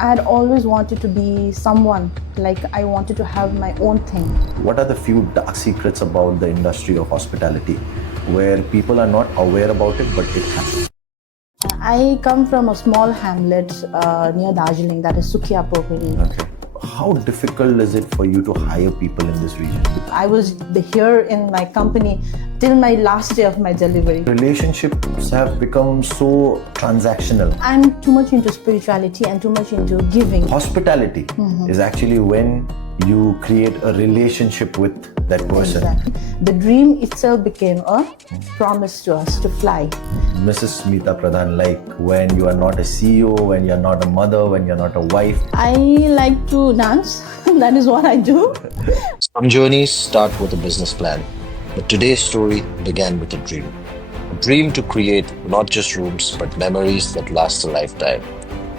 I had always wanted to be someone, like I wanted to have my own thing. What are the few dark secrets about the industry of hospitality where people are not aware about it, but it happens? I come from a small hamlet near Darjeeling, that is Sukhia Pohuri. Okay. How difficult is it for you to hire people in this region? I was here in my company till my last day of my delivery. Relationships have become so transactional. I'm too much into spirituality and too much into giving. Hospitality is actually when you create a relationship with that person. Exactly. The dream itself became a promise to us to fly. Mrs. Smeeta Pradhan, like when you are not a CEO, when you're not a mother, when you're not a wife. I like to dance. That is what I do. Some journeys start with a business plan, but today's story began with a dream. A dream to create not just rooms, but memories that last a lifetime.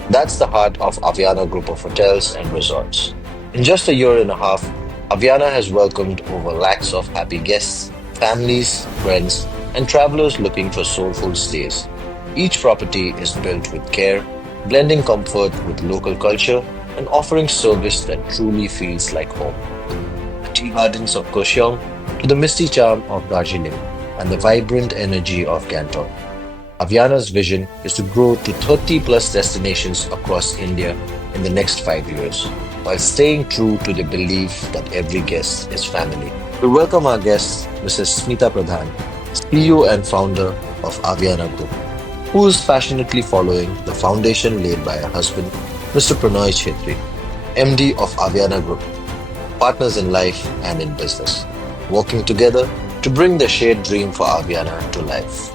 That's the heart of Avianna Group of Hotels and Resorts. In just a year and a half, Avianna has welcomed over lakhs of happy guests, families, friends, and travelers looking for soulful stays. Each property is built with care, blending comfort with local culture and offering service that truly feels like home. The tea gardens of Kurseong to the misty charm of Darjeeling and the vibrant energy of Gangtok. Avianna's vision is to grow to 30 plus destinations across India in the next 5 years, while staying true to the belief that every guest is family. We welcome our guest, Mrs. Smeeta Pradhan, CEO and founder of Avianna Group, who is passionately following the foundation laid by her husband, Mr. Pranoy Chhetri, MD of Avianna Group, partners in life and in business, working together to bring the shared dream for Avianna to life.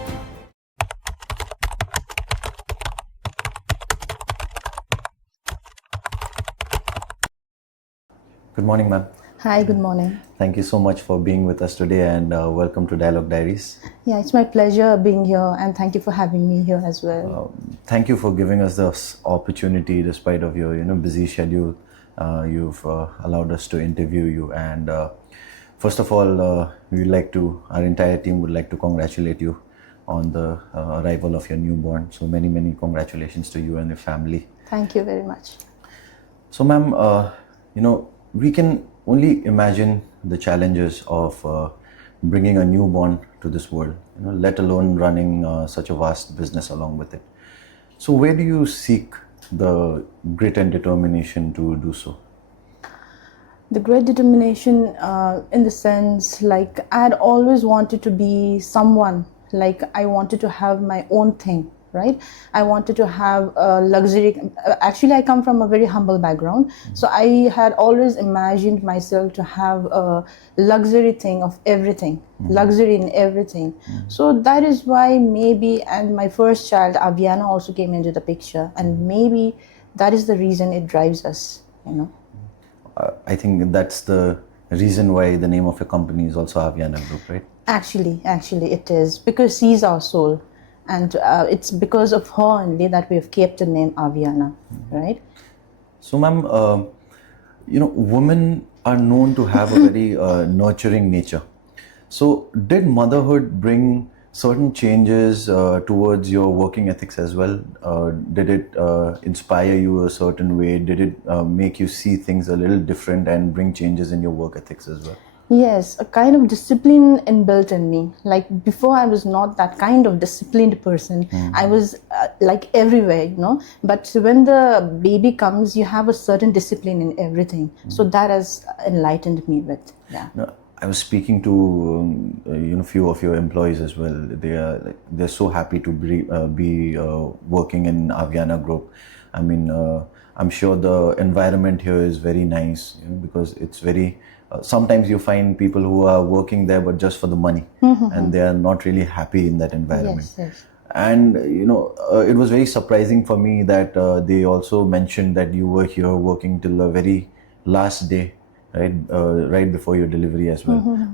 Good morning, ma'am. Hi, good morning. Thank you so much for being with us today and welcome to Dialogue Diaries. Yeah, it's my pleasure being here and thank you for having me here as well. Thank you for giving us this opportunity despite of your busy schedule. You've allowed us to interview you, and first of all, our entire team would like to congratulate you on the arrival of your newborn. So many congratulations to you and your family. Thank you very much. So ma'am, we can only imagine the challenges of bringing a newborn to this world, let alone running such a vast business along with it. So where do you seek the grit and determination to do so? The great determination in the sense, like I had always wanted to be someone, like I wanted to have my own thing, right? I wanted to have a luxury. Actually, I come from a very humble background. So I had always imagined myself to have a luxury thing of everything, luxury in everything. So that is why maybe, and my first child, Avianna, also came into the picture. And maybe that is the reason it drives us, I think that's the reason why the name of your company is also Avianna Group, right? Actually, it is. Because she's our soul. And it's because of her only that we have kept the name Avianna, right? So, ma'am, women are known to have a very nurturing nature. So, did motherhood bring certain changes towards your working ethics as well? Did it inspire you a certain way? Did it make you see things a little different and bring changes in your work ethics as well? Yes, a kind of discipline inbuilt in me. Like before, I was not that kind of disciplined person. I was like everywhere, But when the baby comes, you have a certain discipline in everything. So that has enlightened me with, yeah. No, I was speaking to few of your employees as well. They're so happy to be working in Avianna Group. I mean, I'm sure the environment here is very nice, because it's very. Sometimes you find people who are working there but just for the money, and they are not really happy in that environment. Yes. And it was very surprising for me that they also mentioned that you were here working till the very last day, right before your delivery as well.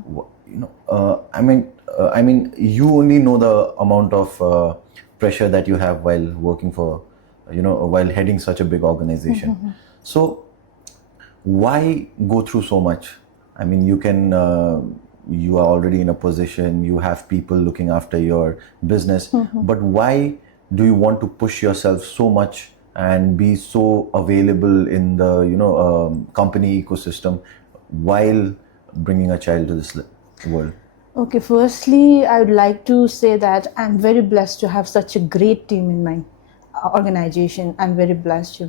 I mean, you only know the amount of pressure that you have while working for, while heading such a big organization. So why go through so much? I mean, you are already in a position, you have people looking after your business, but why do you want to push yourself so much and be so available in the company ecosystem while bringing a child to this world? Okay, firstly, I would like to say that I'm very blessed to have such a great team in my organization. I'm very blessed,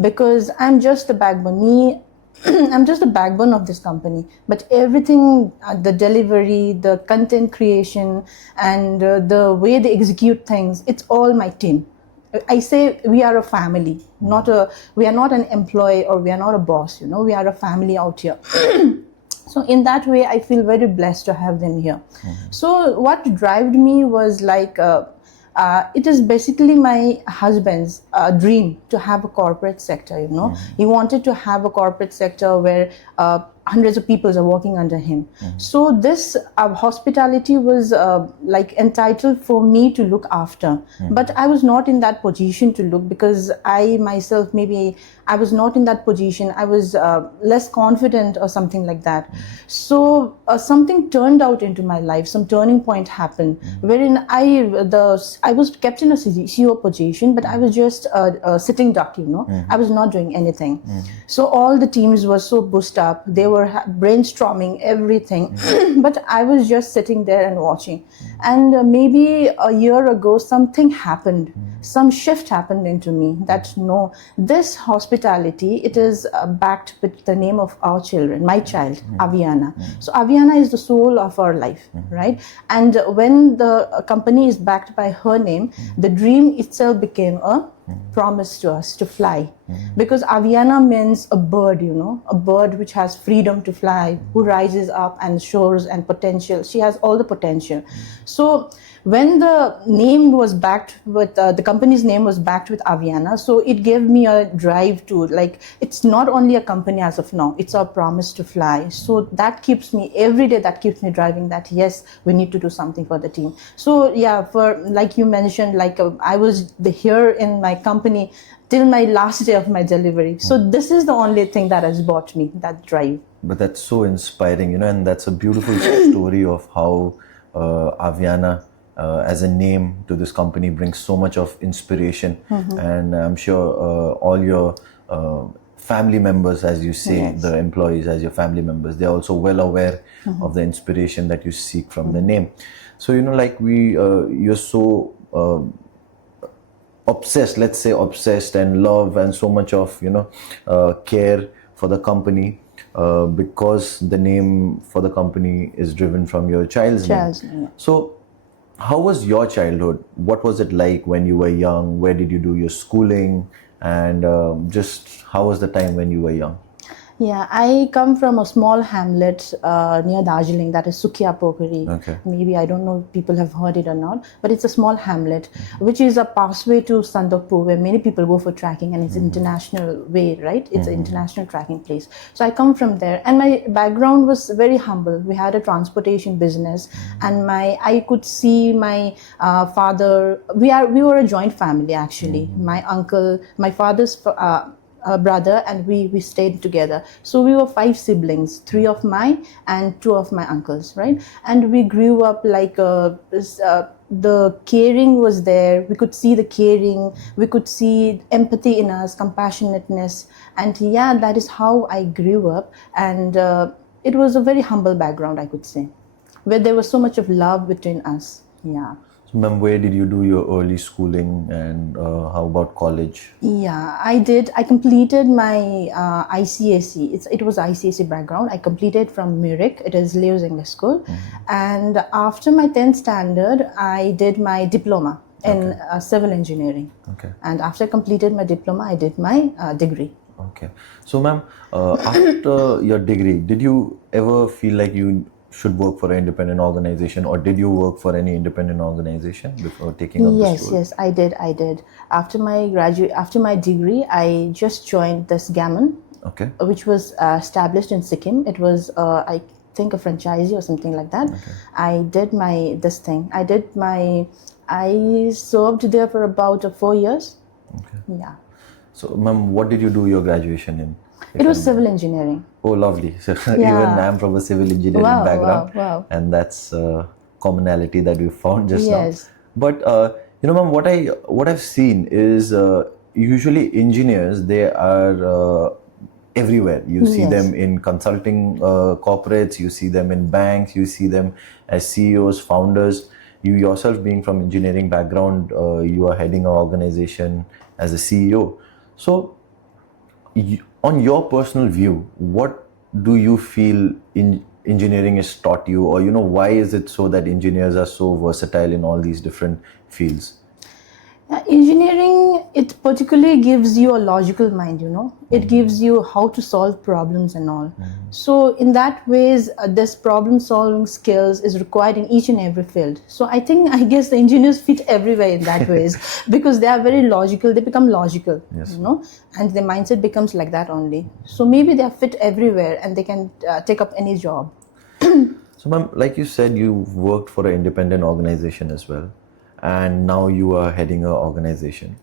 because I'm just the backbone. I'm just the backbone of this company. But everything, the delivery, the content creation, and the way they execute things, it's all my team. I say we are a family, we are not an employee or we are not a boss, we are a family out here. So in that way, I feel very blessed to have them here. So what drove me was like, it is basically my husband's dream to have a corporate sector, He wanted to have a corporate sector where hundreds of people are working under him. So this hospitality was like entitled for me to look after. But I was not in that position to look, because I myself, maybe I was not in that position. I was less confident or something like that. So something turned out into my life. Some turning point happened wherein I was kept in a CEO position, but I was just a sitting duck, I was not doing anything. So all the teams were so boosted up. They were brainstorming everything, but I was just sitting there and watching. And maybe a year ago, something happened. Some shift happened into me that no, this hospitality, it is backed with the name of our children, my child, Avianna. So Avianna is the soul of our life, right? And when the company is backed by her name, the dream itself became a promise to us to fly. Because Avianna means a bird, a bird which has freedom to fly, who rises up and shows and potential. She has all the potential. So when the name was backed with, the company's name was backed with Avianna, so it gave me a drive to, like, it's not only a company as of now, it's our promise to fly. So that keeps me, every day that keeps me driving that, yes, we need to do something for the team. So yeah, for, like you mentioned, like I was here in my company till my last day of my delivery. So this is the only thing that has brought me that drive. But that's so inspiring, and that's a beautiful story of how Avianna as a name to this company brings so much of inspiration. And I'm sure all your family members, as you say, Yes. the employees as your family members, they're also well aware of the inspiration that you seek from the name. So, like you're so obsessed, let's say obsessed, and love and so much of, care for the company because the name for the company is driven from your child's name. Yeah. So how was your childhood? What was it like when you were young? Where did you do your schooling? And just how was the time when you were young? Yeah, I come from a small hamlet near Darjeeling, that is Sukhia Pokeri. Okay. Maybe, I don't know if people have heard it or not, but it's a small hamlet, which is a pathway to Sandakpur, where many people go for trekking, and it's an international way, right? It's an international trekking place. So I come from there, and my background was very humble. We had a transportation business, and I could see my father. We were a joint family, actually. My uncle, my father's brother, and we stayed together. So we were 5 siblings, 3 of mine and 2 of my uncles, right? And we grew up like the caring was there. We could see the caring, we could see empathy in us, compassionateness, and yeah, that is how I grew up. And it was a very humble background, I could say, where there was so much of love between us. Yeah. So, ma'am, where did you do your early schooling, and how about college? Yeah, I did. I completed my ICSE. It was ICSE background. I completed from Murich. It is Leo's English School. And after my 10th standard, I did my diploma in civil engineering. Okay. And after I completed my diploma, I did my degree. Okay. So, ma'am, after your degree, did you ever feel like you should work for an independent organization, or did you work for any independent organization before taking up this role? Yes, I did. After my degree, I just joined this Gammon, Okay. which was established in Sikkim. It was, I think, a franchisee or something like that. Okay. I did I served there for about 4 years. Okay. Yeah. So, ma'am, what did you do your graduation in? It was civil engineering. Oh, lovely. So even Yeah. I'm from a civil engineering Wow, background, wow. and that's a commonality that we found just Yes. now. But ma'am, what I've seen is usually engineers, they are everywhere. You see Yes. them in consulting corporates, you see them in banks, you see them as CEOs, founders. You yourself being from engineering background, you are heading an organization as a CEO. So on your personal view, what do you feel engineering has taught you, or why is it so that engineers are so versatile in all these different fields? Engineering, it particularly gives you a logical mind, it gives you how to solve problems and all. So in that ways, this problem solving skills is required in each and every field. So I guess the engineers fit everywhere in that ways because they are very logical, they become logical. Yes. And their mindset becomes like that only. So maybe they are fit everywhere and they can take up any job. So ma'am, like you said, you worked for an independent organization as well, and now you are heading an organization.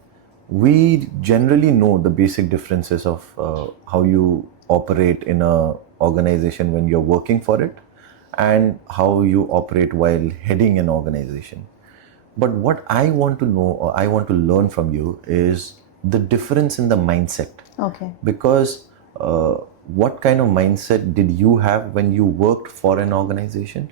We generally know the basic differences of how you operate in an organization when you're working for it and how you operate while heading an organization. But what I want to know, or I want to learn from you, is the difference in the mindset. Okay. Because what kind of mindset did you have when you worked for an organization?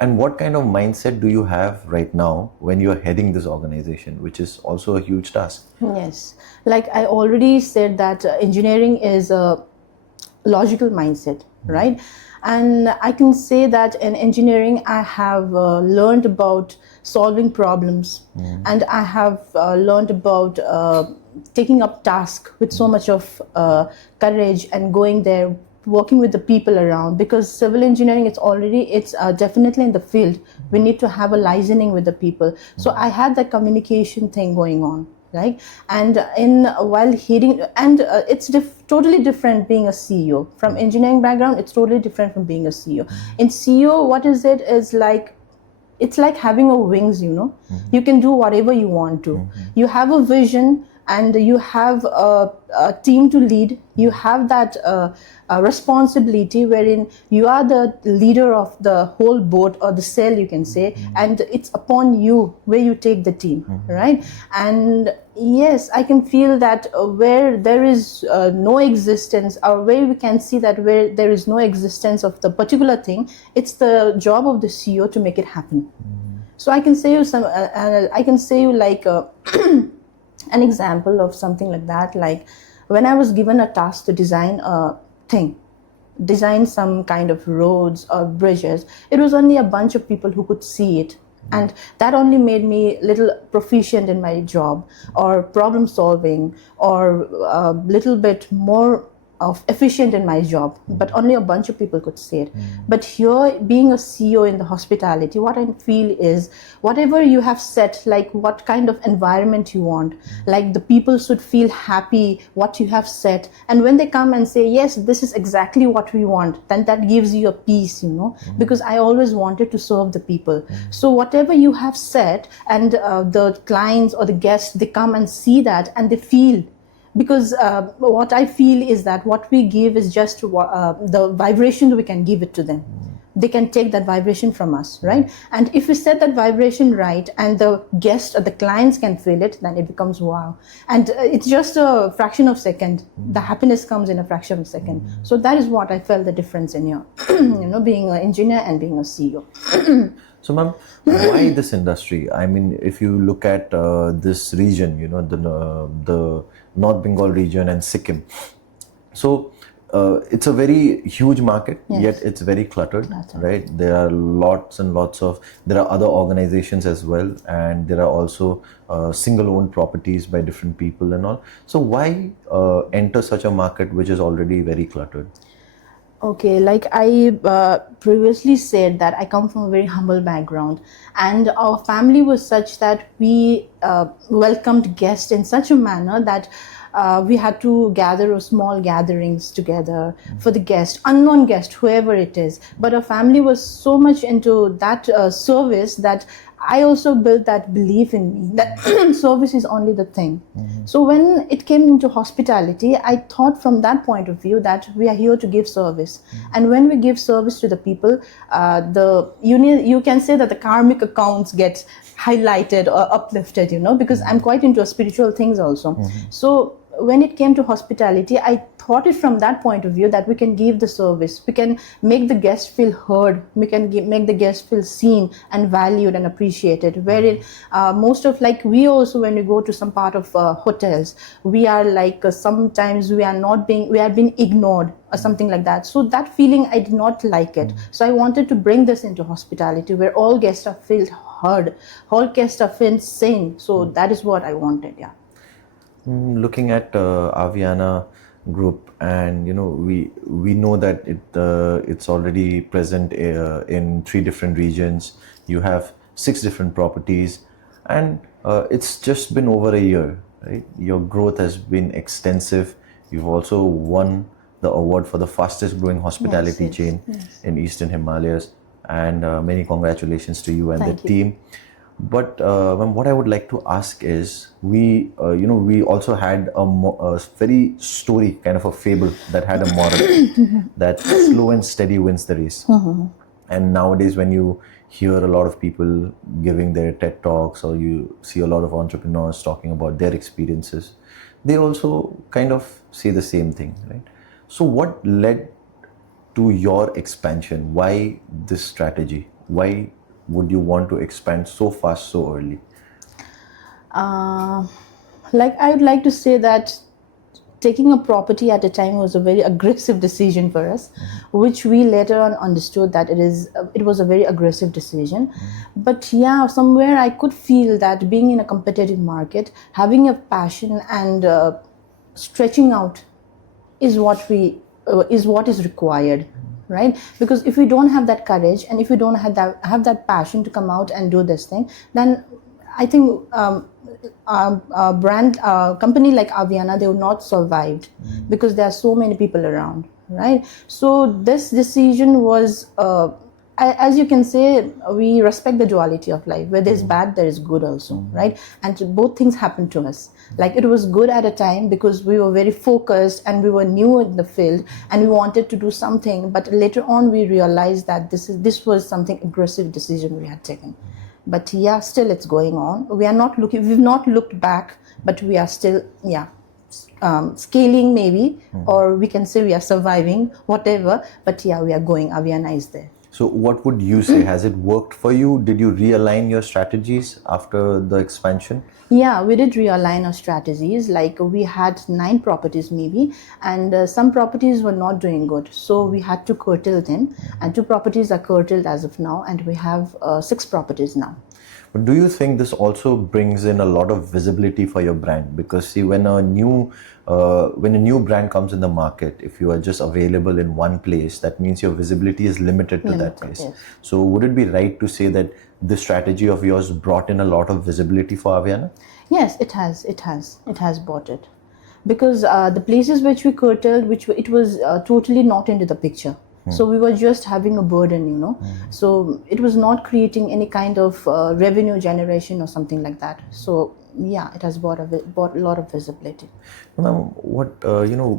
And what kind of mindset do you have right now when you're heading this organization, which is also a huge task? Yes. Like I already said that engineering is a logical mindset, right? And I can say that in engineering, I have learned about solving problems, and I have learned about taking up tasks with so much of courage and going there, working with the people around, because civil engineering, it's definitely in the field. We need to have a listening with the people. So I had that communication thing going on, right? And while hearing, and it's totally different being a CEO. From engineering background, it's totally different from being a CEO. In CEO, what is it is like, it's like having a wings, you can do whatever you want to. You have a vision and you have a team to lead. You have that responsibility wherein you are the leader of the whole boat or the sail, you can say, and it's upon you where you take the team, right? And yes, I can feel that where there is no existence, or where we can see that where there is no existence of the particular thing, it's the job of the CEO to make it happen. So I can say you like an example of something like that. Like when I was given a task to design some kind of roads or bridges, it was only a bunch of people who could see it. And that only made me little proficient in my job, or problem solving, or a little bit more of efficient in my job, but only a bunch of people could see it. But here, being a CEO in the hospitality, what I feel is whatever you have set, like what kind of environment you want, like the people should feel happy what you have set, and when they come and say yes, this is exactly what we want, then that gives you a peace, because I always wanted to serve the people. So whatever you have set, and the clients or the guests, they come and see that and they feel. Because what I feel is that what we give is just the vibration we can give it to them. They can take that vibration from us, right? And if we set that vibration right, and the guest or the clients can feel it, then it becomes wow. And it's just a fraction of a second. The happiness comes in a fraction of a second. So that is what I felt the difference in your, being an engineer and being a CEO. So, ma'am, why this industry? I mean, if you look at this region, the North Bengal region and Sikkim, so it's a very huge market, Yes. yet it's very cluttered, right? There are lots and lots of, there are other organizations as well, and there are also single-owned properties by different people and all. So why enter such a market which is already very cluttered? Okay, like I previously said that I come from a very humble background, and our family was such that we welcomed guests in such a manner that we had to gather small gatherings together for the guest, unknown guest, whoever it is. But our family was so much into that service that I also built that belief in me that service is only the thing. So when it came into hospitality, I thought from that point of view that we are here to give service. And when we give service to the people, you can say that the karmic accounts get highlighted or uplifted, because I'm quite into spiritual things also. So when it came to hospitality, I thought it from that point of view that we can give the service, we can make the guest feel heard, we can make the guest feel seen and valued and appreciated. Wherein most of, like, we also, when we go to some part of hotels, we are like sometimes we are being ignored or something like that. So that feeling, I did not like it. So I wanted to bring this into hospitality, where all guests are feel heard, all guests are feel seen. So that is what I wanted. Yeah. Looking at Avianna Group, and we know that it's already present in 3 different regions. You have 6 different properties, and it's just been over a year, right? Your growth has been extensive. You've also won the award for the fastest growing hospitality chain in Eastern Himalayas, and many congratulations to you and Thank the team. But what I would like to ask is, we also had a very story, kind of a fable that had a moral that slow and steady wins the race. And nowadays, when you hear a lot of people giving their TED Talks, or you see a lot of entrepreneurs talking about their experiences, they also kind of say the same thing, right? So what led to your expansion? Why this strategy? Why would you want to expand so fast, so early? Like, I would like to say that taking a property at a time was a very aggressive decision for us, which we later on understood that it was a very aggressive decision. But yeah, somewhere I could feel that being in a competitive market, having a passion and stretching out is what is required, right? Because if we don't have that courage, and if we don't have that passion to come out and do this thing, then I think brand company like Avianna, they would not survive, because there are so many people around, right? So this decision was as you can say, we respect the duality of life. Where there's bad, there is good also, right? And both things happened to us. Like, it was good at a time because we were very focused and we were new in the field and we wanted to do something. But later on, we realized that this was something aggressive decision we had taken. But yeah, still it's going on. We've not looked back, but we are still, scaling maybe, or we can say we are surviving, whatever. But yeah, we are going. Avianna is there. So what would you say? Has it worked for you? Did you realign your strategies after the expansion? Yeah, we did realign our strategies. Like, we had 9 properties maybe, and some properties were not doing good. So we had to curtail them, and 2 properties are curtailed as of now, and we have 6 properties now. But do you think this also brings in a lot of visibility for your brand? Because see, when a new brand comes in the market, if you are just available in one place, that means your visibility is limited to that place. Yes. So would it be right to say that this strategy of yours brought in a lot of visibility for Avianna? Yes, it has brought it, because the places which we curtailed, it was totally not into the picture. So we were just having a burden, So it was not creating any kind of revenue generation or something like that. So yeah, it has brought a lot of visibility. Ma'am,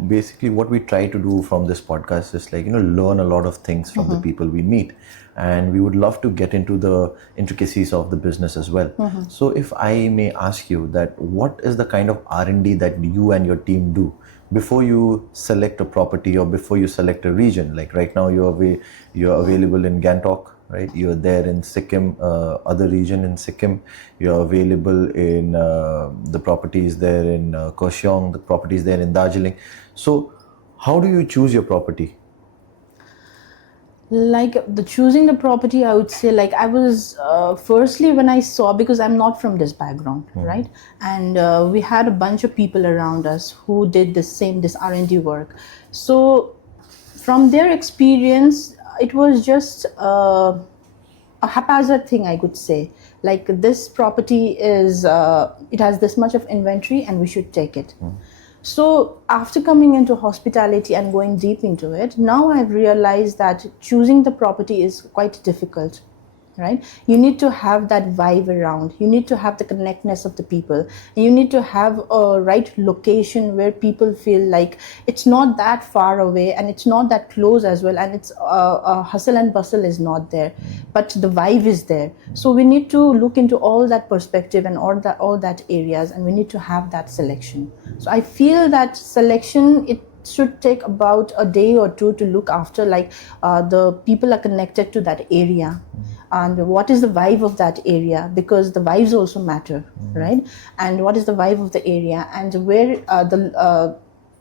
basically what we try to do from this podcast is learn a lot of things from the people we meet, and we would love to get into the intricacies of the business as well. So if I may ask you that, what is the kind of R&D that you and your team do before you select a property or before you select a region? Like right now you're available in Gangtok, right? You're there in Sikkim, other region in Sikkim. You're available in the properties there in Kurseong, the properties there in Darjeeling. So how do you choose your property? Like, choosing the property, I would say, like, I was firstly, when I saw, because I'm not from this background, right? And we had a bunch of people around us who did this R&D work. So from their experience, it was just a haphazard thing, I could say. Like, this property it has this much of inventory and we should take it. So after coming into hospitality and going deep into it, now I've realized that choosing the property is quite difficult. right? You need to have that vibe around. You need to have the connectness of the people. You need to have a right location where people feel like it's not that far away and it's not that close as well, and it's hustle and bustle is not there, but the vibe is there. So we need to look into all that perspective and all that areas, and we need to have that selection. So I feel that selection, it should take about a day or two to look after, like the people are connected to that area, and what is the vibe of that area, because the vibes also matter, right? And what is the vibe of the area, and where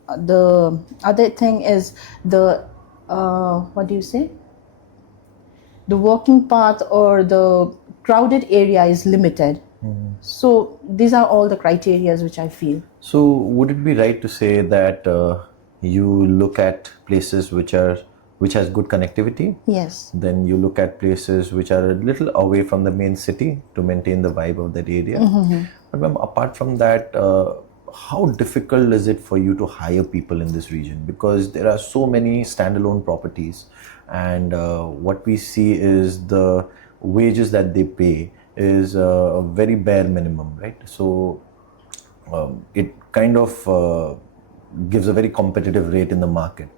the other thing is the what do you say, the walking path or the crowded area is limited. So these are all the criterias which I feel. So would it be right to say that you look at places which has good connectivity? Yes. Then you look at places which are a little away from the main city to maintain the vibe of that area. But ma'am, apart from that, how difficult is it for you to hire people in this region? Because there are so many standalone properties, and what we see is the wages that they pay is a very bare minimum, right? So it kind of gives a very competitive rate in the market.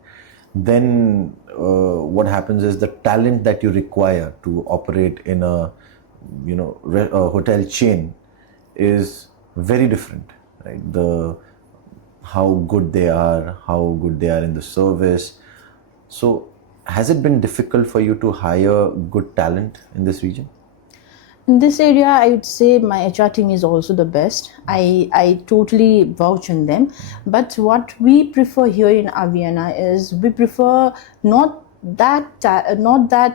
Then what happens is the talent that you require to operate in a a hotel chain is very different, right? How good they are in the service. So has it been difficult for you to hire good talent in this region? In this area, I would say my HR team is also the best. I totally vouch on them. But what we prefer here in Avianna is we prefer not that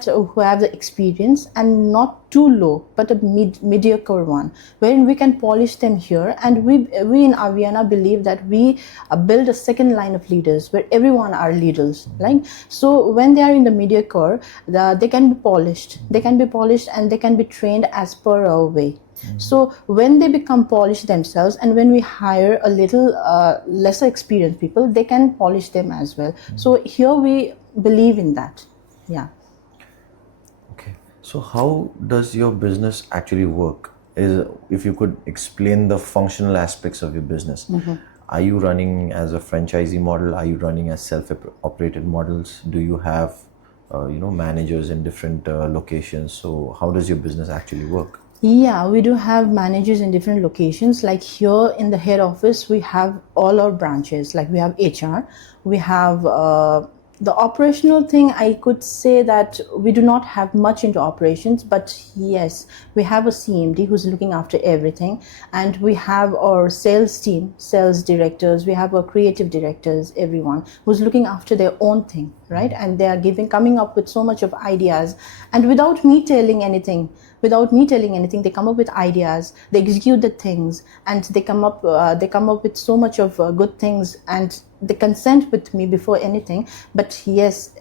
who have the experience, and not too low, but a mediocre one, wherein we can polish them here. And we in Avianna believe that we build a second line of leaders where everyone are leaders, right? So when they are in the mediocre, they can be polished. And they can be trained as per our way. So when they become polished themselves, and when we hire a little lesser experienced people, they can polish them as well. So here we believe in that. Yeah. Okay. So how does your business actually work? If you could explain the functional aspects of your business. Are you running as a franchisee model? Are you running as self-operated models? Do you have managers in different locations? So how does your business actually work? Yeah, we do have managers in different locations. Like here in the head office, we have all our branches. Like we have HR, we have the operational thing. I could say that we do not have much into operations, but yes, we have a CMD who's looking after everything, and we have our sales team, sales directors, we have our creative directors, everyone who's looking after their own thing, right? And they are coming up with so much of ideas, and without me telling anything, they come up with ideas, they execute the things, and they come up with so much of good things, and they consent with me before anything. But yes,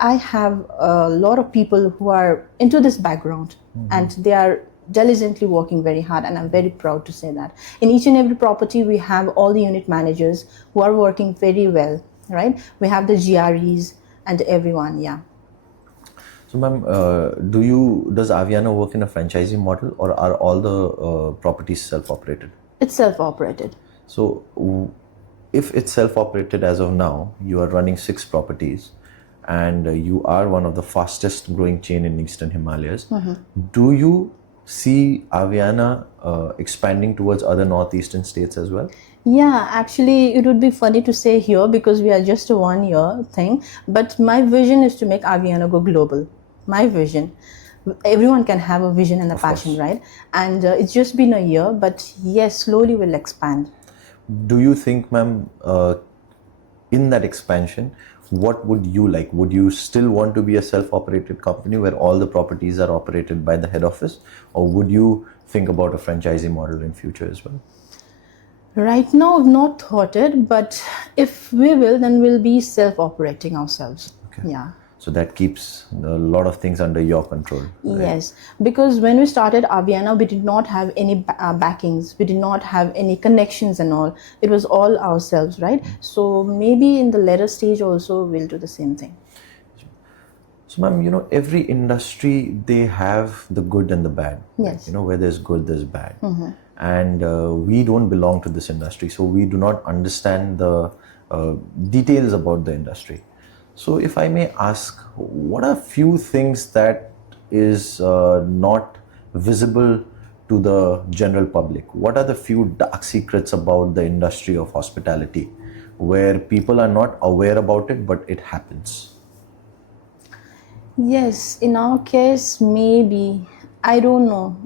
I have a lot of people who are into this background, and they are diligently working very hard, and I'm very proud to say that. In each and every property, we have all the unit managers who are working very well, right? We have the GREs and everyone, yeah. So ma'am, does Avianna work in a franchising model, or are all the properties self-operated? It's self-operated. So if it's self-operated as of now, you are running 6 properties, and you are one of the fastest growing chain in Eastern Himalayas. Do you see Avianna expanding towards other northeastern states as well? Yeah, actually, it would be funny to say here because we are just a 1 year thing, but my vision is to make Avianna go global. My vision. Everyone can have a vision and a passion, right? And it's just been a year, but yes, slowly we'll expand. Do you think, ma'am, in that expansion, what would you like? Would you still want to be a self-operated company where all the properties are operated by the head office, or would you think about a franchising model in future as well? Right now, I've not thought it, but if we will, then we'll be self-operating ourselves. Okay. Yeah. So that keeps a lot of things under your control. Right? Yes, because when we started Avianna, we did not have any backings. We did not have any connections and all. It was all ourselves, right? So maybe in the later stage also, we'll do the same thing. So, ma'am, every industry, they have the good and the bad. Yes. Like, where there's good, there's bad. And we don't belong to this industry, so we do not understand the details about the industry. So, if I may ask, what are few things that is not visible to the general public? What are the few dark secrets about the industry of hospitality where people are not aware about it, but it happens? Yes, in our case, maybe, I don't know.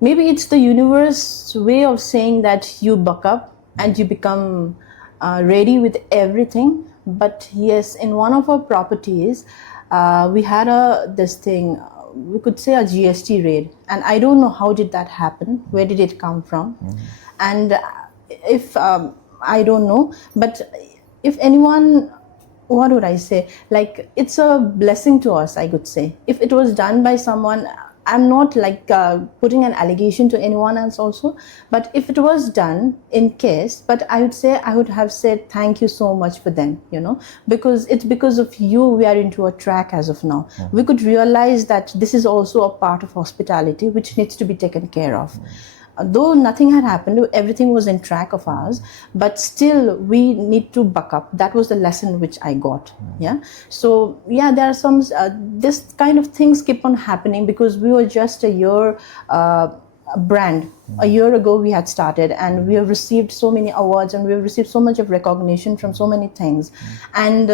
Maybe it's the universe way of saying that you buck up and you become ready with everything. But yes, in one of our properties, we had we could say a GST raid. And I don't know how did that happen, where did it come from? And if, I don't know, but if anyone, what would I say? Like, it's a blessing to us, I could say. If it was done by someone, I'm not like putting an allegation to anyone else also, but if it was done in case, but I would say, I would have said thank you so much for them, because it's because of you we are into a track as of now. We could realize that this is also a part of hospitality which needs to be taken care of. Though nothing had happened, everything was in track of ours, but still we need to buck up. That was the lesson which I got. Yeah. So yeah, there are some this kind of things keep on happening because we were just a year brand. A year ago we had started, and we have received so many awards, and we have received so much of recognition from so many things, and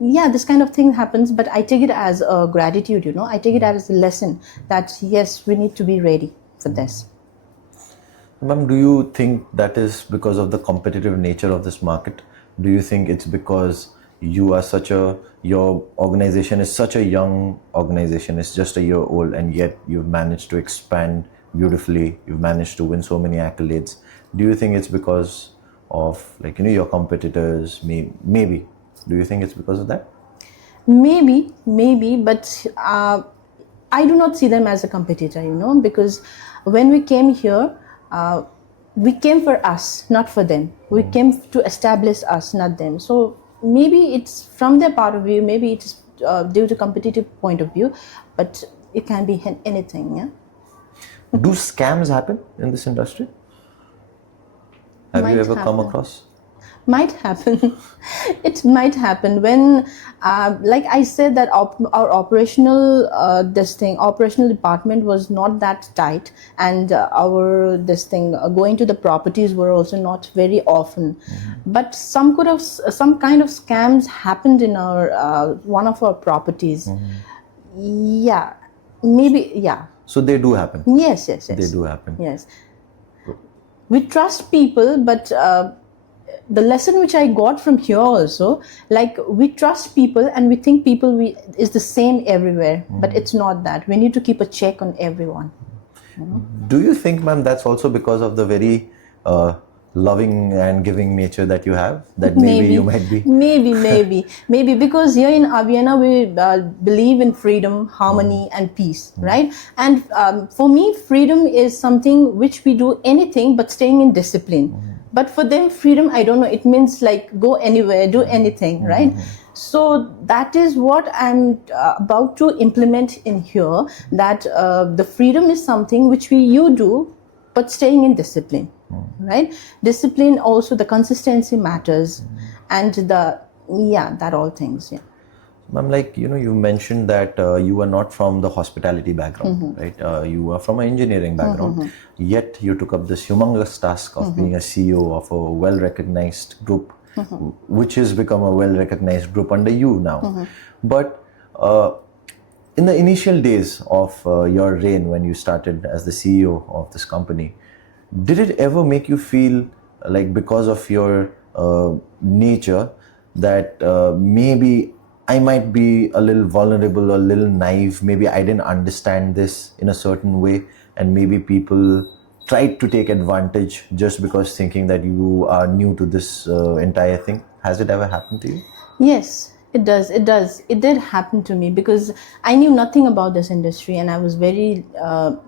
yeah, this kind of thing happens, but I take it as a gratitude. I take it as a lesson that yes, we need to be ready for this. Ma'am, do you think that is because of the competitive nature of this market? Do you think it's because your organization is such a young organization, it's just a year old, and yet you've managed to expand beautifully, you've managed to win so many accolades? Do you think it's because of your competitors? Maybe. Do you think it's because of that? Maybe, but I do not see them as a competitor, because when we came here, we came for us, not for them. We came to establish us, not them. So maybe it's from their part of view, maybe it's due to competitive point of view, but it can be anything. Yeah. Do scams happen in this industry? Have you ever come across? Might happen. It might happen when, like I said, that our operational operational department was not that tight, and our going to the properties were also not very often. But some kind of scams happened in our one of our properties. Yeah, maybe. Yeah. So they do happen. Yes. They do happen. Yes. We trust people, but the lesson which I got from here also, like, we trust people and we think people is the same everywhere, but it's not that. We need to keep a check on everyone. Do you think, ma'am, that's also because of the very loving and giving nature that you have, that maybe you might be? Maybe because here in Avianna we believe in freedom, harmony and peace, right? And for me, freedom is something which we do anything but staying in discipline. But for them, freedom, I don't know, it means like go anywhere, do anything, right? So that is what I'm about to implement in here, that the freedom is something which you do, but staying in discipline, right? Discipline, also the consistency matters, and that all things, yeah. Ma'am, you mentioned that you are not from the hospitality background, right? You are from an engineering background, yet you took up this humongous task of being a CEO of a well-recognized group, which has become a well-recognized group under you now. But in the initial days of your reign, when you started as the CEO of this company, did it ever make you feel like, because of your nature, that maybe I might be a little vulnerable, a little naive, maybe I didn't understand this in a certain way, and maybe people tried to take advantage just because thinking that you are new to this entire thing? Has it ever happened to you? Yes, it does. It did happen to me because I knew nothing about this industry, and I was very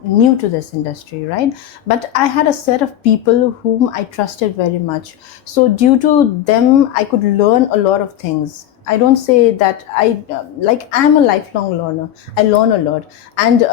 new to this industry, right? But I had a set of people whom I trusted very much. So due to them, I could learn a lot of things. I don't say that I'm a lifelong learner. I learn a lot. And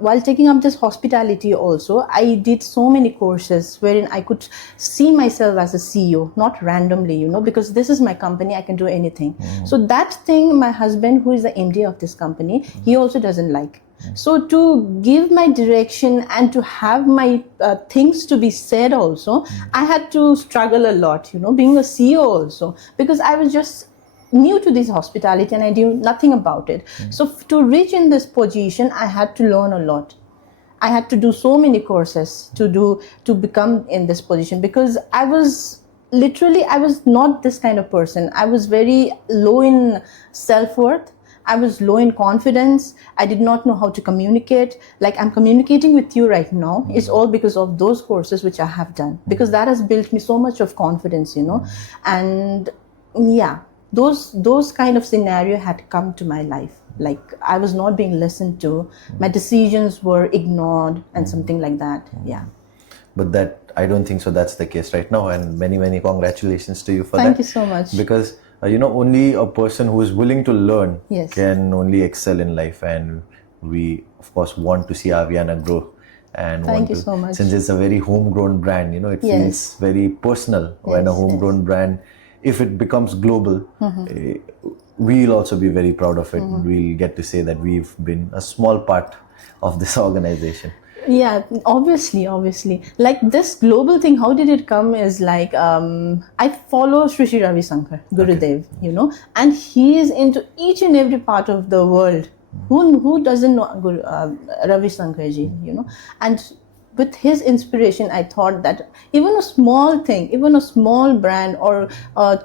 while taking up this hospitality also, I did so many courses wherein I could see myself as a CEO, not randomly, because this is my company, I can do anything. So that thing, my husband, who is the MD of this company, he also doesn't like. So to give my direction and to have my things to be said also, I had to struggle a lot, being a CEO also, because I was just new to this hospitality and I knew nothing about it. So to reach in this position, I had to learn a lot. I had to do so many courses to become in this position, because I was not this kind of person. I was very low in self-worth. I was low in confidence. I did not know how to communicate. Like I'm communicating with you right now. It's all because of those courses which I have done, because that has built me so much of confidence, And yeah, those kind of scenario had come to my life. Like I was not being listened to. My decisions were ignored and something like that. Yeah. But that, I don't think so that's the case right now, and many, many congratulations to you for Thank that. you so much. Because only a person who is willing to learn Yes. can only excel in life, and we of course want to see Avianna grow. And Thank you so much. Since it's a very homegrown brand, it feels very personal when a homegrown brand, if it becomes global, we'll also be very proud of it. We'll get to say that we've been a small part of this organization. Yeah, obviously. Like this global thing, how did it come is like, I follow Sri Ravi Shankar, Gurudev, and he is into each and every part of the world. Who doesn't know Ravi Shankar ji, And with his inspiration, I thought that even a small thing, even a small brand or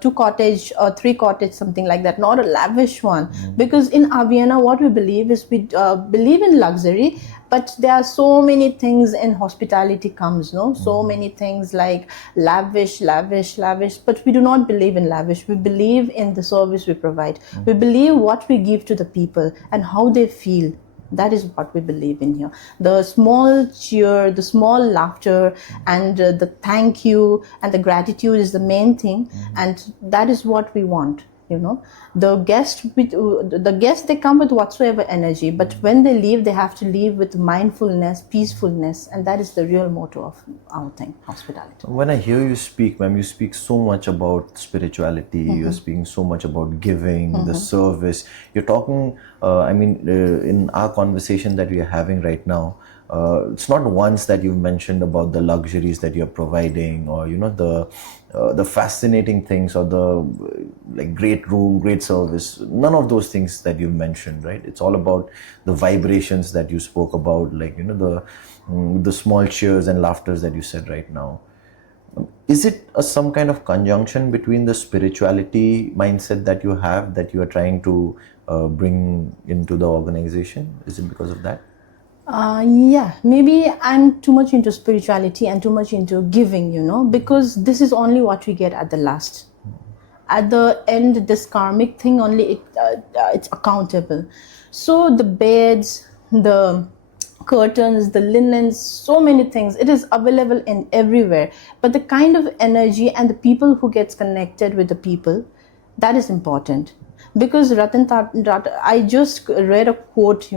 2 cottage or 3 cottage, something like that, not a lavish one. Because in Avianna, what we believe is we believe in luxury, but there are so many things in hospitality comes, so many things like lavish, but we do not believe in lavish. We believe in the service we provide. We believe what we give to the people and how they feel. That is what we believe in here. The small cheer, the small laughter, and the thank you and the gratitude is the main thing, and that is what we want. The guests, they come with whatsoever energy, but when they leave, they have to leave with mindfulness, peacefulness, and that is the real motto of our thing, hospitality. When I hear you speak, ma'am, you speak so much about spirituality. You're speaking so much about giving, the service. You're talking, in our conversation that we are having right now, it's not once that you've mentioned about the luxuries that you're providing, or the fascinating things, or the great room, great service. None of those things that you've mentioned, right? It's all about the vibrations that you spoke about, the small cheers and laughters that you said right now. Is it some kind of conjunction between the spirituality mindset that you have, that you are trying to bring into the organization? Is it because of that? Yeah, maybe I'm too much into spirituality and too much into giving, because this is only what we get at the last. At the end, this karmic thing only, it's accountable. So the beds, the curtains, the linens, so many things, it is available in everywhere. But the kind of energy and the people who gets connected with the people, that is important. Because Ratan Tata, I just read a quote,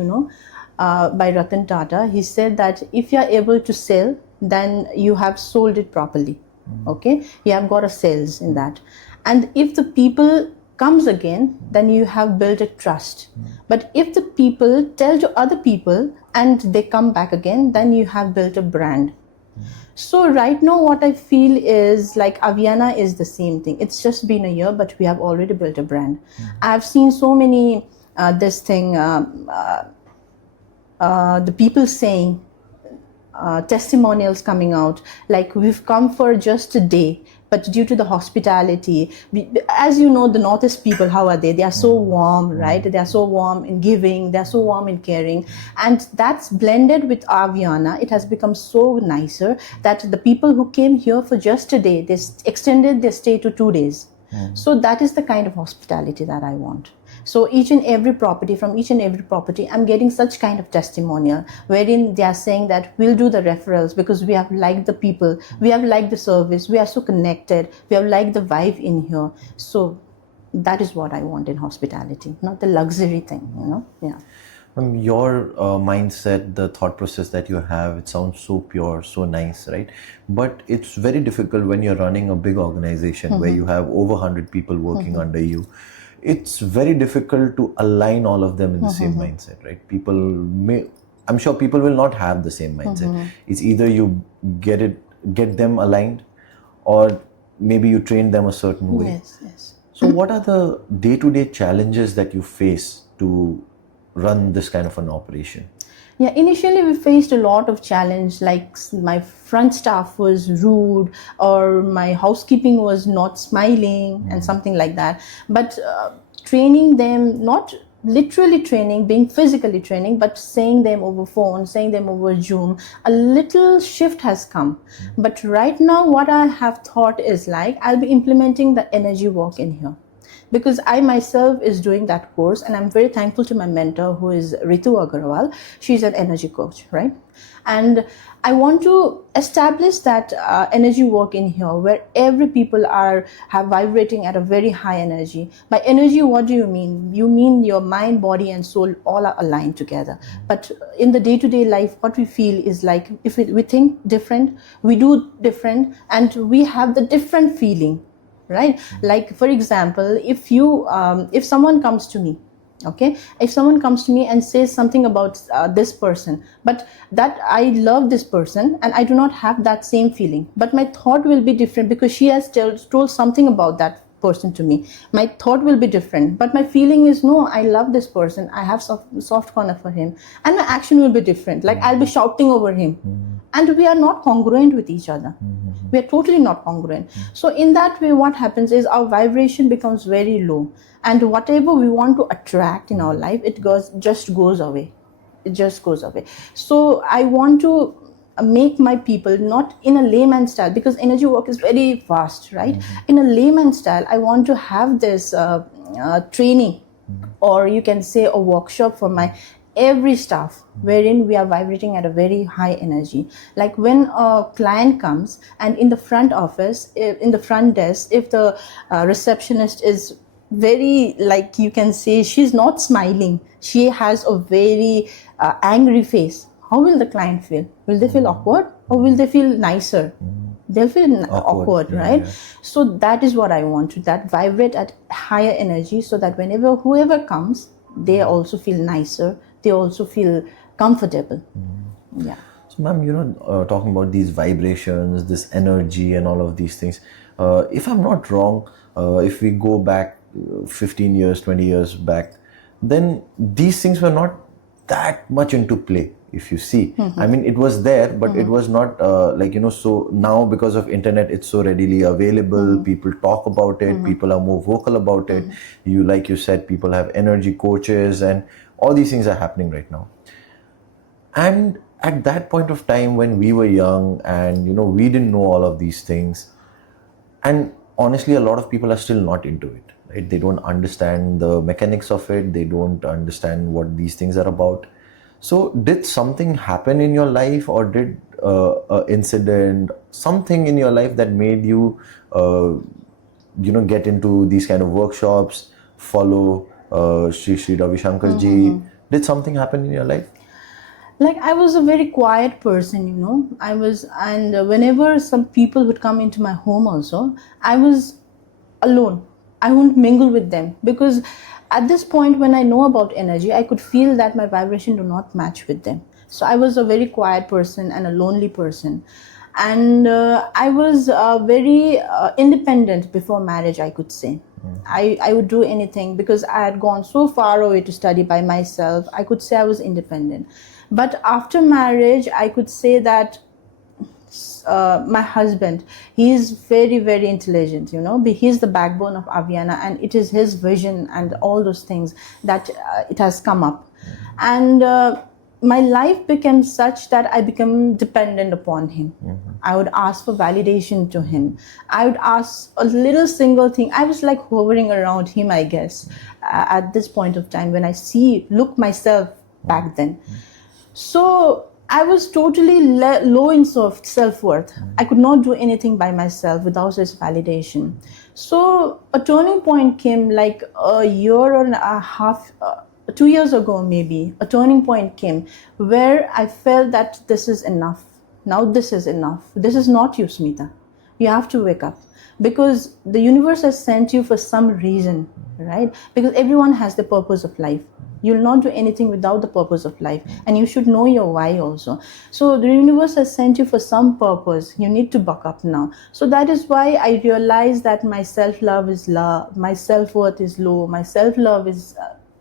by Ratan Tata. He said that if you are able to sell, then you have sold it properly. Okay, you have got a sales in that. And if the people comes again, then you have built a trust. But if the people tell to other people and they come back again, then you have built a brand. So right now what I feel is like Avianna is the same thing. It's just been a year, but we have already built a brand. I've seen so many the people saying, testimonials coming out, like we've come for just a day, but due to the hospitality, as you know, the Northeast people, how are they? They are so warm, right? They are so warm in giving, they are so warm in caring. And that's blended with Avianna. It has become so nicer that the people who came here for just a day, they extended their stay to 2 days. So that is the kind of hospitality that I want. So from each and every property, I'm getting such kind of testimonial wherein they are saying that we'll do the referrals because we have liked the people, we have liked the service, we are so connected, we have liked the vibe in here. So That is what I want in hospitality, not the luxury thing. Yeah. Your mindset, the thought process that you have, it sounds so pure, so nice, right? But it's very difficult when you're running a big organization where you have over 100 people working under you. It's very difficult to align all of them in the same mindset, right? I'm sure people will not have the same mindset. It's either you get them aligned, or maybe you train them a certain way. Yes. So what are the day-to-day challenges that you face to run this kind of an operation? Yeah, initially we faced a lot of challenge, like my front staff was rude, or my housekeeping was not smiling, and something like that. But training them, not literally training, being physically training, but saying them over phone, saying them over Zoom, a little shift has come. But right now what I have thought is, like, I'll be implementing the energy walk in here, because I myself is doing that course, and I'm very thankful to my mentor, who is Ritu Agarwal. She's an energy coach, right? And I want to establish that energy work in here, where every people are vibrating at a very high energy. By energy, what do you mean? You mean your mind, body, and soul all are aligned together. But in the day-to-day life, what we feel is like, if we think different, we do different, and we have the different feeling. Right? Like, for example, if someone comes to me, okay, if someone comes to me and says something about this person, but that I love this person and I do not have that same feeling, but my thought will be different because she has told something about that person to me. My thought will be different, but my feeling is, no, I love this person, I have soft corner for him, and my action will be different. Like, I'll be shouting over him, and we are not congruent with each other. We are totally not congruent. So in that way, what happens is our vibration becomes very low, and whatever we want to attract in our life, it just goes away. It just goes away. So I want to make my people, not in a layman style, because energy work is very vast, right? In a layman style, I want to have this training, or you can say a workshop for my every staff, wherein we are vibrating at a very high energy. Like, when a client comes, and in the front office, in the front desk, if the receptionist is very, like, you can say, she's not smiling, she has a very angry face, how will the client feel? Will they feel awkward, or will they feel nicer? They'll feel awkward, right? Yeah. So that is what I want to, that vibrate at higher energy, so that whenever whoever comes, they also feel nicer, they also feel comfortable. Yeah. So ma'am, talking about these vibrations, this energy and all of these things, if I'm not wrong, if we go back 15 years, 20 years back, then these things were not that much into play. If you see, I mean, it was there, but it was not so now, because of internet, it's so readily available. People talk about it, people are more vocal about it. Like you said, people have energy coaches, and all these things are happening right now. And at that point of time, when we were young, and we didn't know all of these things, and honestly, a lot of people are still not into it, right? They don't understand the mechanics of it, they don't understand what these things are about. So did something happen in your life, or did an incident, something in your life that made you get into these kind of workshops, follow Sri Ravi Shankar ji? Did something happen in your life? Like, I was a very quiet person, and whenever some people would come into my home also, I was alone. I wouldn't mingle with them, because at this point, when I know about energy, I could feel that my vibration do not match with them. So I was a very quiet person and a lonely person. And I was very independent before marriage, I could say. I would do anything, because I had gone so far away to study by myself. I could say I was independent. But after marriage, I could say that my husband, he is very, very intelligent, he's the backbone of Avianna, and it is his vision and all those things that it has come up. And my life became such that I became dependent upon him. I would ask for validation to him. I would ask a little single thing. I was like hovering around him, I guess, at this point of time, when I look myself back then. So I was totally low in self-worth. I could not do anything by myself without his validation. So a turning point came like a year and a half, 2 years ago maybe. A turning point came where I felt that this is enough. Now this is enough. This is not you, Smeeta. You have to wake up, because the universe has sent you for some reason, right? Because everyone has the purpose of life. You'll not do anything without the purpose of life, and you should know your why also. So the universe has sent you for some purpose. You need to buck up now. So that is why I realized that my self-love is low, my self-worth is low, my self-love is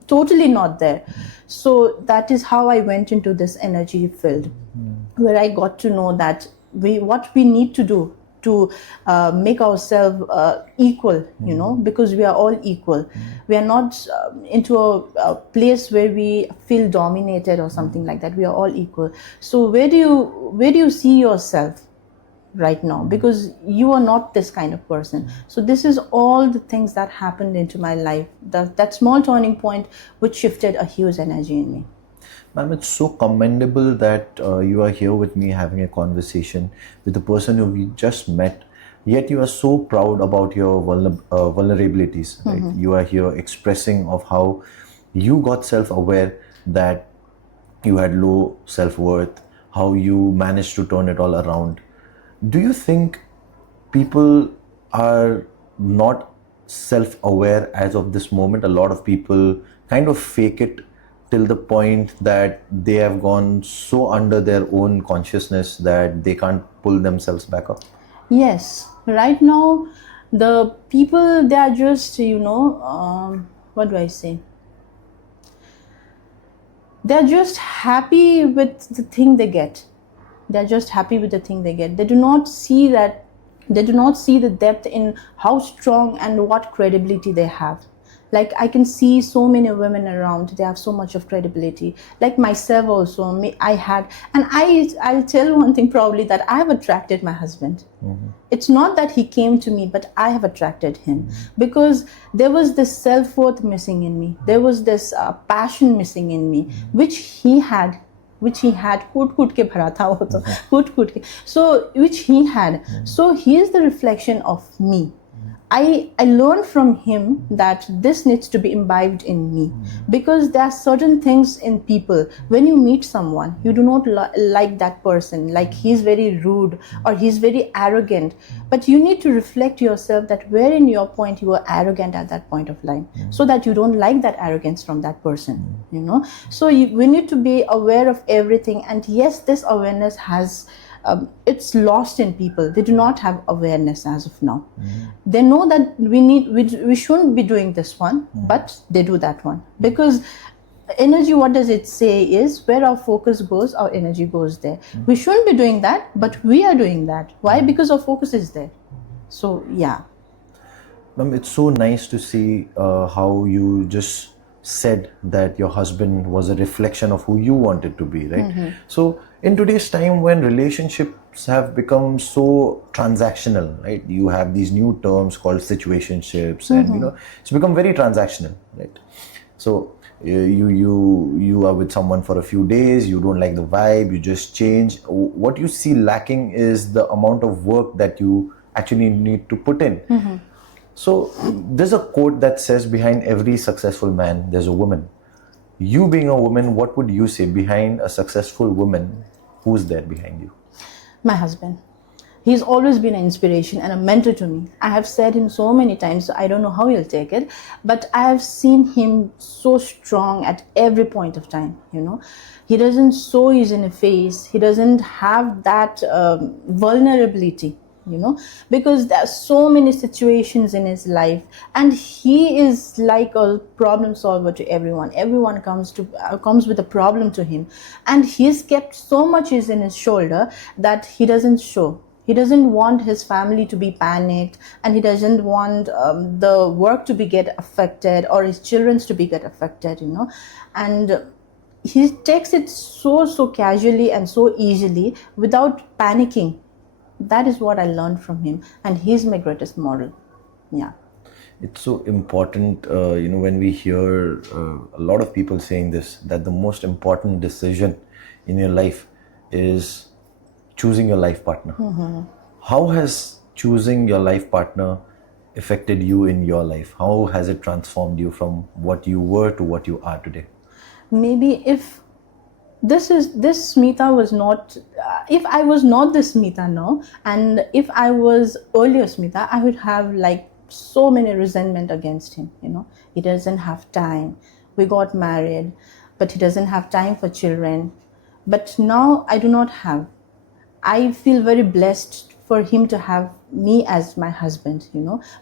totally not there. So that is how I went into this energy field, where I got to know that what we need to do to make ourselves equal, because we are all equal. We are not into a place where we feel dominated or something like that. We are all equal. So where do you see yourself right now? Because you are not this kind of person. So this is all the things that happened into my life, that small turning point which shifted a huge energy in me. Ma'am, it's so commendable that you are here with me having a conversation with the person who we just met, yet you are so proud about your vulnerabilities. Right? You are here expressing of how you got self-aware that you had low self-worth, how you managed to turn it all around. Do you think people are not self-aware as of this moment? A lot of people kind of fake it till the point that they have gone so under their own consciousness that they can't pull themselves back up. Yes, right now the people, they are just, what do I say? They're just happy with the thing they get. They're just happy with the thing they get. They do not see the depth in how strong and what credibility they have. Like, I can see so many women around, they have so much of credibility. Like myself also, I'll tell one thing proudly, that I have attracted my husband. It's not that he came to me, but I have attracted him, because there was this self-worth missing in me. There was this passion missing in me, which he had कूट के भरा था वो तो कूट के, so which he had. So he is the reflection of me. I learned from him that this needs to be imbibed in me, because there are certain things in people. When you meet someone, you do not like that person, like he's very rude or he's very arrogant, but you need to reflect yourself that where in your point you were arrogant at that point of life, so that you don't like that arrogance from that person, So we need to be aware of everything. And yes, this awareness has it's lost in people. They do not have awareness as of now. They know that we shouldn't be doing this one, but they do that one, because energy, what does it say, is where our focus goes, our energy goes there. We shouldn't be doing that, but we are doing that. Why? Because our focus is there. So yeah. Ma'am, it's so nice to see how you just said that your husband was a reflection of who you wanted to be, right? So in today's time, when relationships have become so transactional, right? You have these new terms called situationships, and it's become very transactional, right? So you are with someone for a few days, you don't like the vibe, you just change. What you see lacking is the amount of work that you actually need to put in. So there's a quote that says, behind every successful man, there's a woman. You being a woman, what would you say behind a successful woman? Who's there behind you? My husband. He's always been an inspiration and a mentor to me. I have said him so many times, so I don't know how he'll take it, but I have seen him so strong at every point of time, He doesn't show his inner face. He doesn't have that vulnerability. Because there are so many situations in his life, and he is like a problem solver to everyone. Everyone comes with a problem to him, and he's kept so much is in his shoulder that he doesn't show. He doesn't want his family to be panicked, and he doesn't want the work to get affected, or his children to get affected, and he takes it so casually and so easily without panicking. That is what I learned from him, and he's my greatest model. Yeah. It's so important, when we hear a lot of people saying this, that the most important decision in your life is choosing your life partner. How has choosing your life partner affected you in your life? How has it transformed you from what you were to what you are today? Maybe if this Smeeta was not, if I was not this Smeeta now, and if I was earlier Smeeta, I would have like so many resentment against him. He doesn't have time. We got married, but he doesn't have time for children. But now I do not have. I feel very blessed for him to have me as my husband,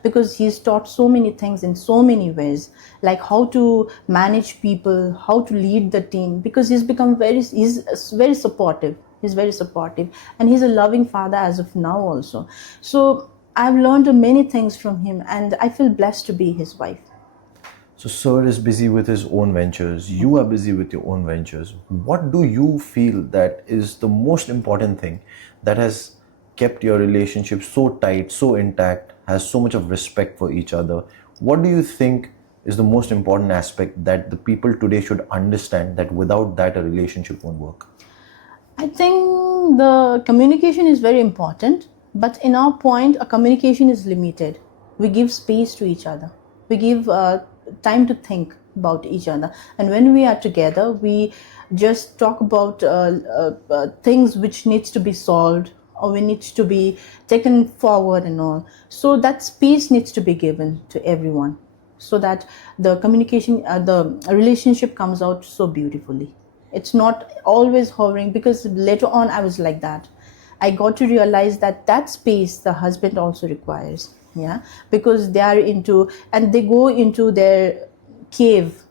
because he's taught so many things in so many ways, like how to manage people, how to lead the team, because he's very supportive. He's very supportive, and he's a loving father as of now also. So I've learned many things from him, and I feel blessed to be his wife. So Sir is busy with his own ventures. You are busy with your own ventures. What do you feel that is the most important thing that has kept your relationship so tight, so intact, has so much of respect for each other? What do you think is the most important aspect that the people today should understand, that without that a relationship won't work? I think the communication is very important, but in our point, a communication is limited. We give space to each other. We give time to think about each other, and when we are together, we just talk about things which needs to be solved, or we need to be taken forward and all. So that space needs to be given to everyone, so that the communication, the relationship comes out so beautifully. It's not always hovering, because later on I was like that. I got to realize that space the husband also requires. Yeah, because they are into, and they go into their cave.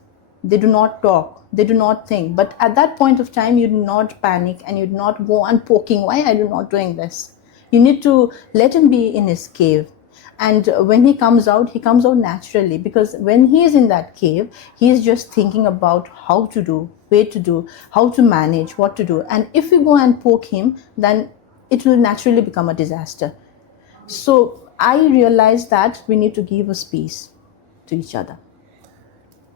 They do not talk, they do not think, but at that point of time you do not panic, and you do not go on poking, why are you not doing this? You need to let him be in his cave, and when he comes out naturally, because when he is in that cave, he is just thinking about how to do, where to do, how to manage, what to do. And if we go and poke him, then it will naturally become a disaster. So I realized that we need to give a space to each other.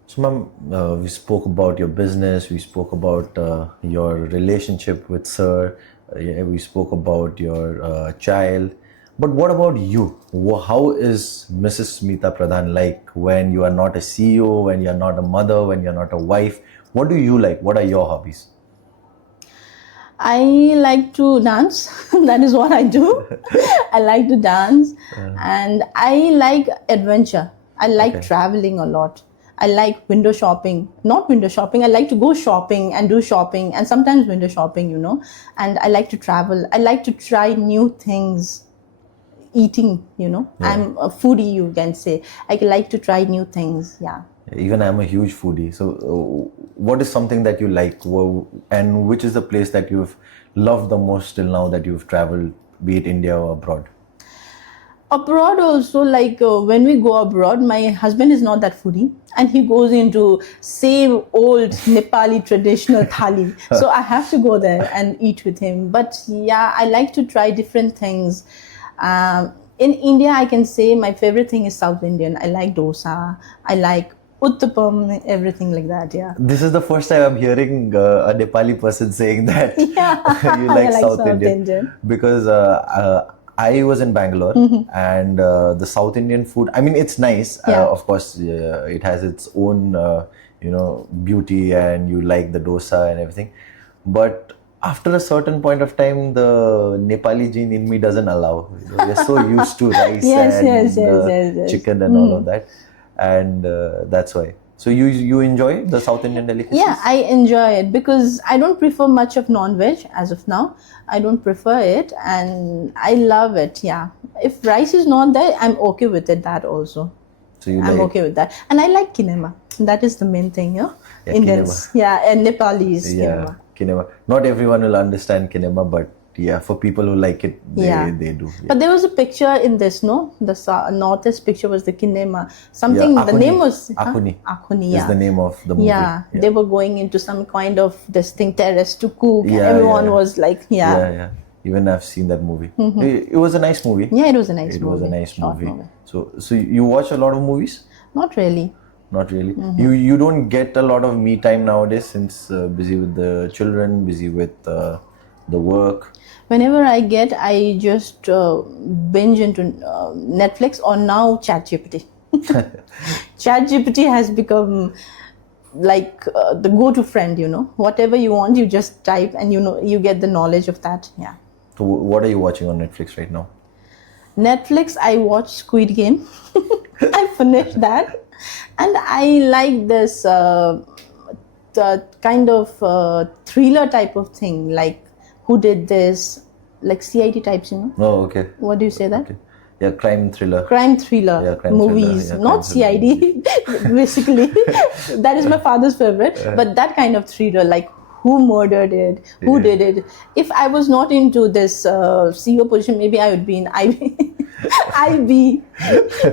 So ma'am, we spoke about your business, we spoke about your relationship with Sir, we spoke about your child. But what about you? How is Mrs. Smeeta Pradhan like when you are not a CEO, when you are not a mother, when you are not a wife? What do you like? What are your hobbies? I like to dance. That is what I do. I like to dance, and I like adventure. I like traveling a lot. I like window shopping. Not window shopping. I like to go shopping and do shopping, and sometimes window shopping, And I like to travel. I like to try new things. Eating, Yeah. I'm a foodie, you can say. I like to try new things. Yeah. Even I'm a huge foodie. So what is something that you like, and which is the place that you've loved the most till now that you've traveled, be it India or abroad? Abroad also, like when we go abroad, my husband is not that foodie, and he goes into same old Nepali traditional thali. So I have to go there and eat with him. But yeah, I like to try different things. In India, I can say my favorite thing is South Indian. I like dosa. I like uttapam, everything like that. Yeah. This is the first time I'm hearing a Nepali person saying that you I like like South Indian. Because I was in Bangalore, and the South Indian food, I mean, it's nice. Of course, it has its own, beauty, and you like the dosa and everything. But after a certain point of time, the Nepali gene in me doesn't allow. We're so used to rice and chicken and all of that. And that's why. So you enjoy the South Indian delicacies? Yeah, I enjoy it because I don't prefer much of non-veg as of now. I don't prefer it, and I love it. Yeah, if rice is not there, I'm okay with it. That also, so I'm okay with that, and I like kinema. That is the main thing, Indians, and Nepalis. Yeah, kinema. Not everyone will understand kinema, but yeah, for people who like it, they do. Yeah. But there was a picture in this, no? The northeast picture was the kinema. Something, the name was... Akhuni. Akhuni, is the name of the movie. Yeah, they were going into some kind of this thing, terrace to cook. And everyone was like, Yeah. Even I've seen that movie. It was a nice movie. Yeah, it was a nice movie. It was a nice movie. So you watch a lot of movies? Not really. Not really. You don't get a lot of me time nowadays since busy with the children, busy with the work? Whenever I get, I just binge into Netflix or now ChatGPT. ChatGPT has become like the go-to friend, whatever you want, you just type and you get the knowledge of that. Yeah. So what are you watching on Netflix right now? Netflix, I watched Squid Game. I finished that, and I like this the kind of thriller type of thing, like who did this, like CID types, Oh, okay. What do you say that? Okay. Yeah, crime thriller. Crime thriller Yeah, crime movies, thriller. Yeah, not crime thriller CID. Basically, that is my father's favorite. But that kind of thriller, like who murdered it, who did it. If I was not into this CEO position, maybe I would be in IB, IB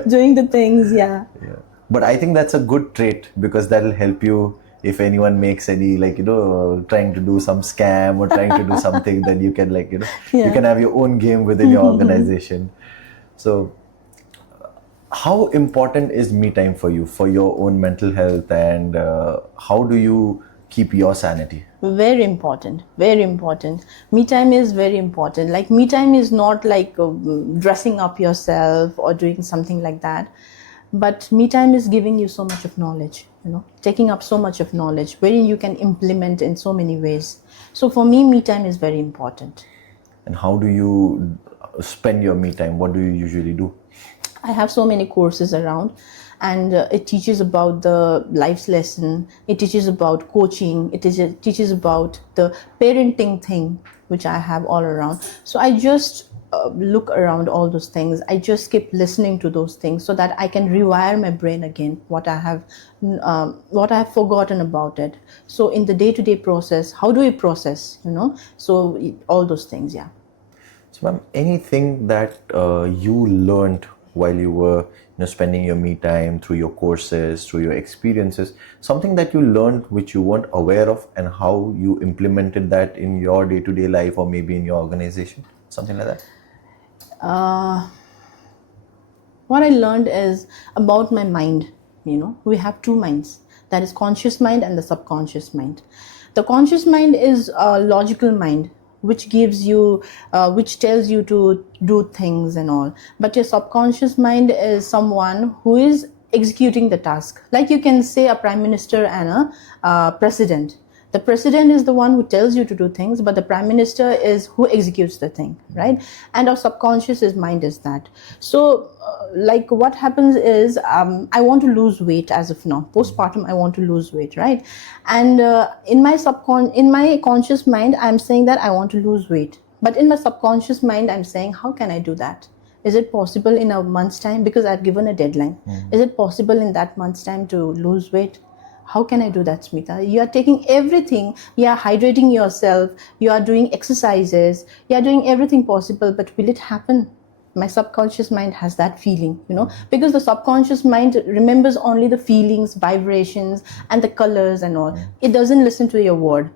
doing the things. Yeah. Yeah. But I think that's a good trait, because that'll help you if anyone makes any, like, trying to do some scam or trying to do something, then you can, like, you can have your own game within your organization. So how important is me time for you, for your own mental health, and how do you keep your sanity? Very important, very important. Me time is very important. Like, me time is not like dressing up yourself or doing something like that, but me time is giving you so much of knowledge, taking up so much of knowledge wherein you can implement in so many ways. So for me time is very important. And how do you spend your me time? What do you usually do? I have so many courses around, and it teaches about the life's lesson. It teaches about coaching. It teaches about the parenting thing, which I have all around. So I just look around all those things. I just keep listening to those things so that I can rewire my brain again, what I have forgotten about it. So in the day-to-day process, how do we process, So all those things, yeah. So, ma'am, anything that you learned while you were spending your me time, through your courses, through your experiences, something that you learned which you weren't aware of, and how you implemented that in your day-to-day life or maybe in your organization, something like that? What I learned is about my mind. We have two minds, that is conscious mind and the subconscious mind. The conscious mind is a logical mind, which gives you which tells you to do things and all, but your subconscious mind is someone who is executing the task. Like, you can say a prime minister and a president. The president is the one who tells you to do things, but the prime minister is who executes the thing, right? And our subconscious mind is that. So like, what happens is, I want to lose weight as of now, postpartum. I want to lose weight, right? And in my conscious mind, I'm saying that I want to lose weight, but in my subconscious mind, I'm saying, how can I do that? Is it possible in a month's time? Because I've given a deadline. Is it possible in that month's time to lose weight? How can I do that, Smeeta? You are taking everything. You are hydrating yourself. You are doing exercises. You are doing everything possible, but will it happen? My subconscious mind has that feeling, because the subconscious mind remembers only the feelings, vibrations, and the colors and all. It doesn't listen to your word.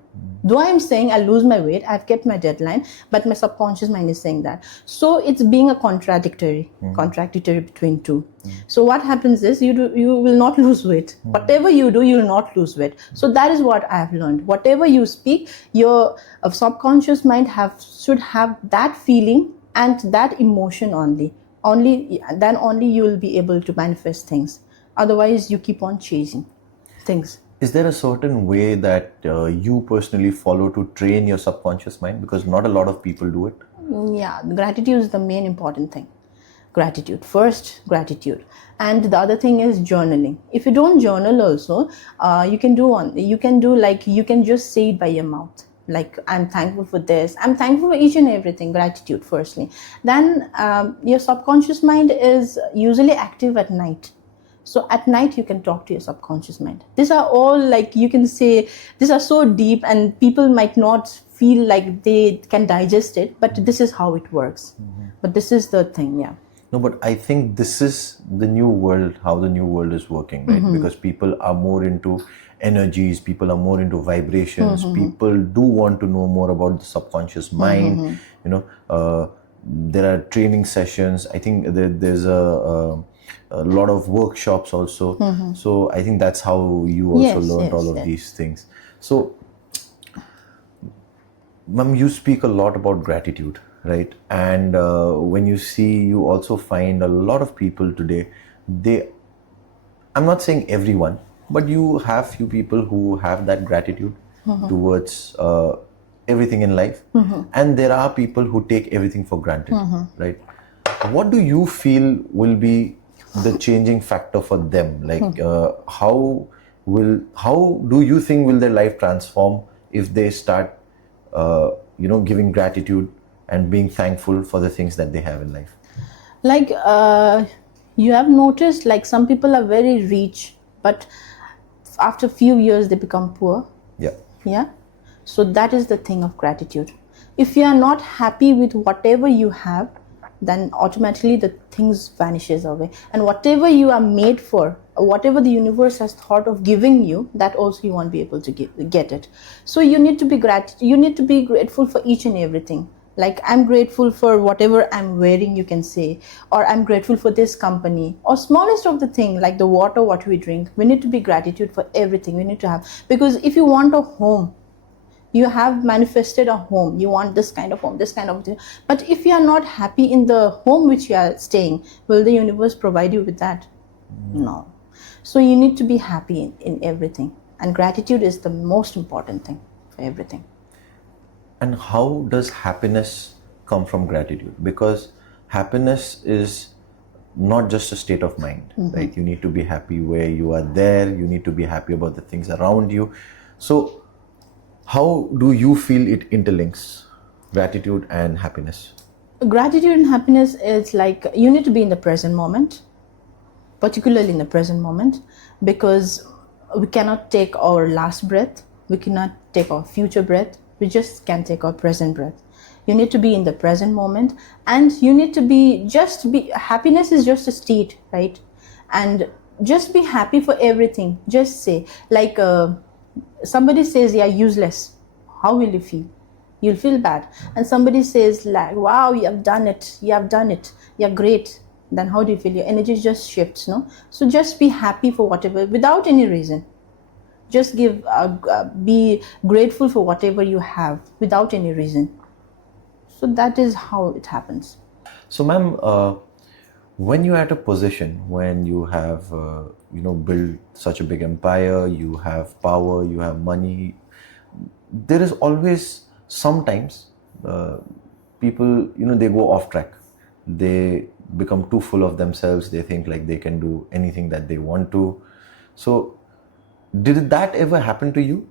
Though I'm saying I'll lose my weight, I've kept my deadline, but my subconscious mind is saying that. So it's being a contradictory between two. So what happens is, you will not lose weight. Whatever you do, you will not lose weight. So that is what I have learned. Whatever you speak, your subconscious mind should have that feeling and that emotion only. Then only you will be able to manifest things. Otherwise, you keep on chasing things. Is there a certain way that you personally follow to train your subconscious mind? Because not a lot of people do it. Yeah, gratitude is the main important thing. Gratitude. First, gratitude. And the other thing is journaling. If you don't journal also, you can just say it by your mouth. Like, I'm thankful for this. I'm thankful for each and everything. Gratitude, firstly. Then your subconscious mind is usually active at night. So at night, you can talk to your subconscious mind. These are all, like, you can say, these are so deep, and people might not feel like they can digest it, but this is how it works. But this is the thing, yeah. No, but I think this is the new world, how the new world is working, right? Because people are more into energies, people are more into vibrations, people do want to know more about the subconscious mind. There are training sessions. I think there's a lot of workshops also. So I think that's how you also learned all of these things. So Ma'am, you speak a lot about gratitude, right? And when you see, you also find a lot of people today, they, I'm not saying everyone, but you have few people who have that gratitude towards everything in life. And there are people who take everything for granted, right? What do you feel will be the changing factor for them? Like, how do you think will their life transform if they start, giving gratitude and being thankful for the things that they have in life? Like you have noticed, like some people are very rich, but after a few years they become poor. Yeah. Yeah. So that is the thing of gratitude. If you are not happy with whatever you have, then automatically the things vanishes away, and whatever you are made for, whatever the universe has thought of giving you, that also you won't be able to get it. So you need to be grateful for each and everything. Like, I'm grateful for whatever I'm wearing, you can say, or I'm grateful for this company, or smallest of the thing, like the water what we drink. We need to be gratitude for everything. We need to have, because if you want a home, you have manifested a home, you want this kind of home, this kind of thing. But if you are not happy in the home which you are staying, will the universe provide you with that? No. So you need to be happy in everything, and gratitude is the most important thing for everything. And how does happiness come from gratitude? Because happiness is not just a state of mind, right? You need to be happy where you are there, you need to be happy about the things around you. So how do you feel it interlinks, gratitude and happiness? Gratitude and happiness is like, you need to be in the present moment, particularly in the present moment, because we cannot take our last breath, we cannot take our future breath, we just can take our present breath. You need to be in the present moment, and you need to be happiness is just a state, right? And just be happy for everything. Just say, like, somebody says you're useless, how will you feel? You'll feel bad. And somebody says, like, wow, you have done it, you're great, then how do you feel? Your energy just shifts, no? So just be happy for whatever, without any reason. Just be grateful for whatever you have without any reason. So that is how it happens. So, ma'am, when you're at a position when you have, built such a big empire, you have power, you have money, there is always sometimes people, they go off track. They become too full of themselves. They think like they can do anything that they want to. So, did that ever happen to you?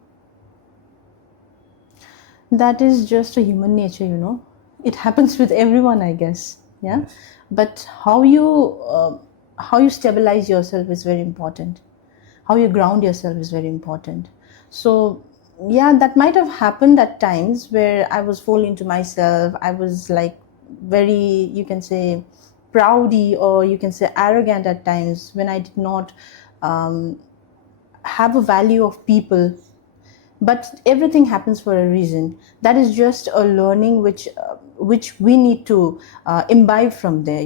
That is just a human nature, It happens with everyone, I guess. Yeah. Yes. But how you stabilize yourself is very important. How you ground yourself is very important. So yeah, that might have happened at times where I was full into myself. I was like very, you can say, proudy, or you can say arrogant at times, when I did not have a value of people. But everything happens for a reason. That is just a learning which we need to imbibe from there.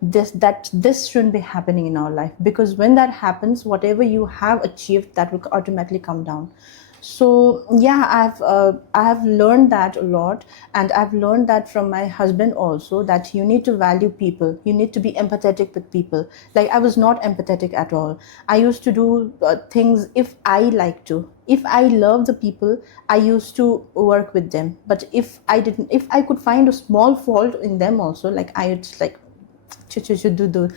This shouldn't be happening in our life, because when that happens, whatever you have achieved, that will automatically come down. So yeah, I have learned that a lot, and I've learned that from my husband also, that you need to value people, you need to be empathetic with people. Like, I was not empathetic at all. I used to do things if I like to. If I love the people, I used to work with them. But if I could find a small fault in them also, like, I would like do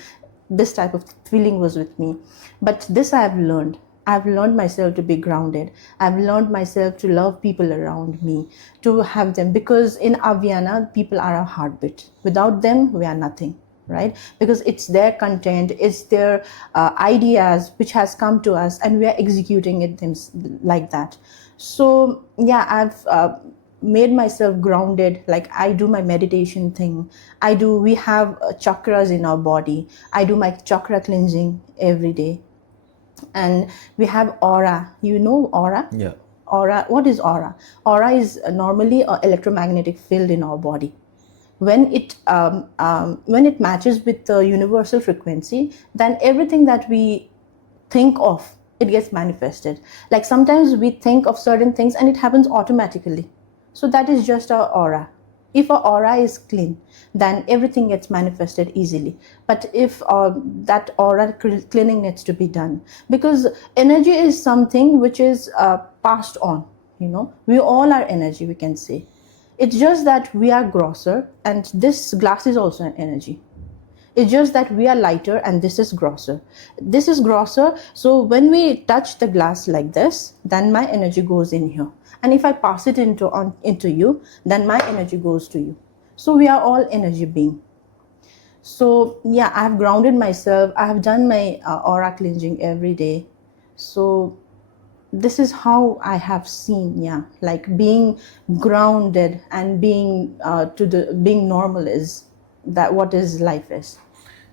this type of feeling was with me. But this I have learned. I've learned myself to be grounded. I've learned myself to love people around me, to have them, because in Avianna, people are our heartbeat. Without them, we are nothing, right? Because it's their content, it's their ideas which has come to us, and we are executing it like that. So yeah, I've made myself grounded. Like, I do my meditation thing. We have chakras in our body. I do my chakra cleansing every day. And we have aura. You know aura? Yeah. Aura. What is aura? Aura is normally an electromagnetic field in our body. When it matches with the universal frequency, then everything that we think of, it gets manifested. Like, sometimes we think of certain things and it happens automatically. So that is just our aura. If our aura is clean, then everything gets manifested easily. But if that aura cleaning needs to be done, because energy is something which is passed on. We all are energy, we can say. It's just that we are grosser, and this glass is also an energy. It's just that we are lighter and this is grosser. This is grosser. So when we touch the glass like this, then my energy goes in here. And if I pass it into you, then my energy goes to you. So we are all energy being. So yeah, I have grounded myself. I have done my aura cleansing every day. So this is how I have seen, like being grounded and being being normal is that what is life is.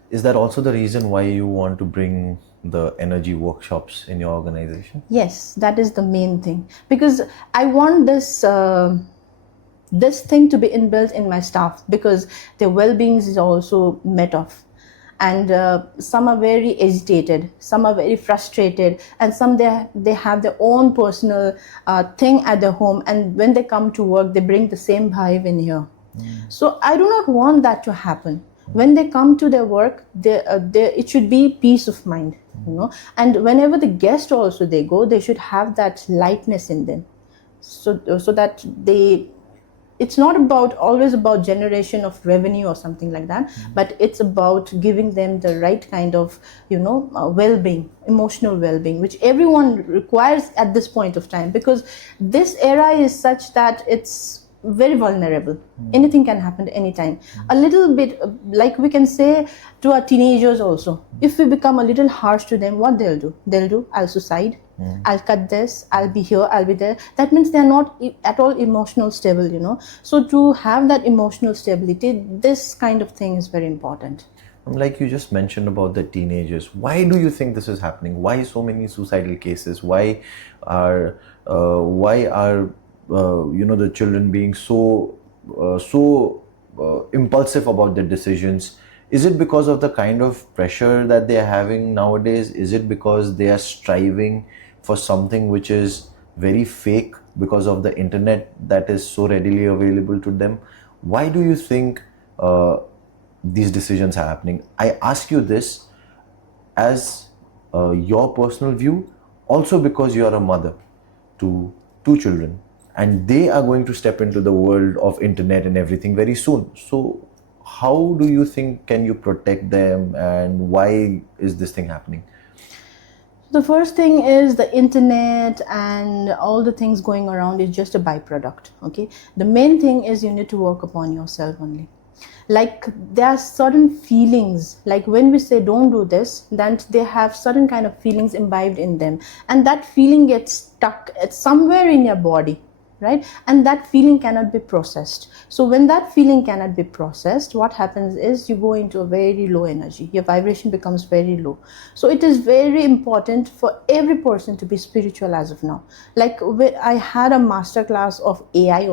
Is that also the reason why you want to bring the energy workshops in your organization? Yes, that is the main thing, because I want this thing to be inbuilt in my staff, because their well-being is also met off. And some are very agitated, some are very frustrated, and some they have their own personal thing at their home, and when they come to work they bring the same vibe in here. So I do not want that to happen. When they come to their work, it should be peace of mind, and whenever the guest also they go, they should have that lightness in them, so that it's not always about generation of revenue or something like that, but it's about giving them the right kind of well-being, emotional well-being, which everyone requires at this point of time, because this era is such that it's very vulnerable. Anything can happen anytime. A little bit, like we can say to our teenagers also, if we become a little harsh to them, what they'll do, I'll suicide, I'll cut this, I'll be here, I'll be there. That means they're not at all emotional stable. So to have that emotional stability, this kind of thing is very important. Like you just mentioned about the teenagers, why do you think this is happening? Why so many suicidal cases? Why are the children being so impulsive about their decisions? Is it because of the kind of pressure that they are having nowadays? Is it because they are striving for something which is very fake because of the internet that is so readily available to them? Why do you think these decisions are happening? I ask you this as your personal view, also because you are a mother to 2 children, and they are going to step into the world of internet and everything very soon. So how do you think can you protect them, and why is this thing happening? The first thing is the internet and all the things going around is just a byproduct. Okay, the main thing is you need to work upon yourself only. Like there are certain feelings, like when we say don't do this, then they have certain kind of feelings imbibed in them, and that feeling gets stuck at somewhere in your body, right? And that feeling cannot be processed. So when that feeling cannot be processed, what happens is you go into a very low energy. Your vibration becomes very low. So it is very important for every person to be spiritual as of now. Like I had a master class of AI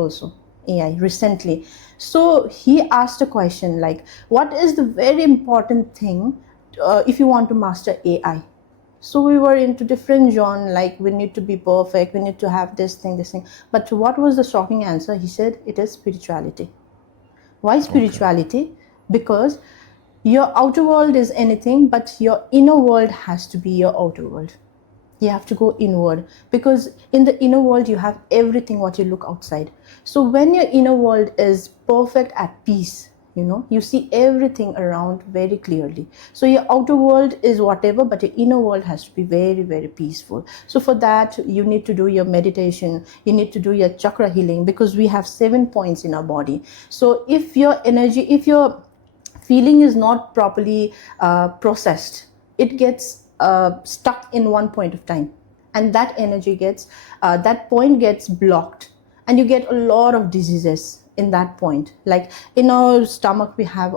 recently. So he asked a question like, what is the very important thing if you want to master AI? So we were into different genre, like we need to be perfect, we need to have this thing. But what was the shocking answer? He said it is spirituality. Why spirituality? Okay. Because your outer world is anything, but your inner world has to be your outer world. You have to go inward, because in the inner world you have everything what you look outside. So when your inner world is perfect at peace, you see everything around very clearly. So your outer world is whatever, but your inner world has to be very, very peaceful. So for that, you need to do your meditation, you need to do your chakra healing, because we have 7 points in our body. So if your feeling is not properly processed, it gets stuck in one point of time, and that energy that point gets blocked, and you get a lot of diseases in that point. Like in our stomach we have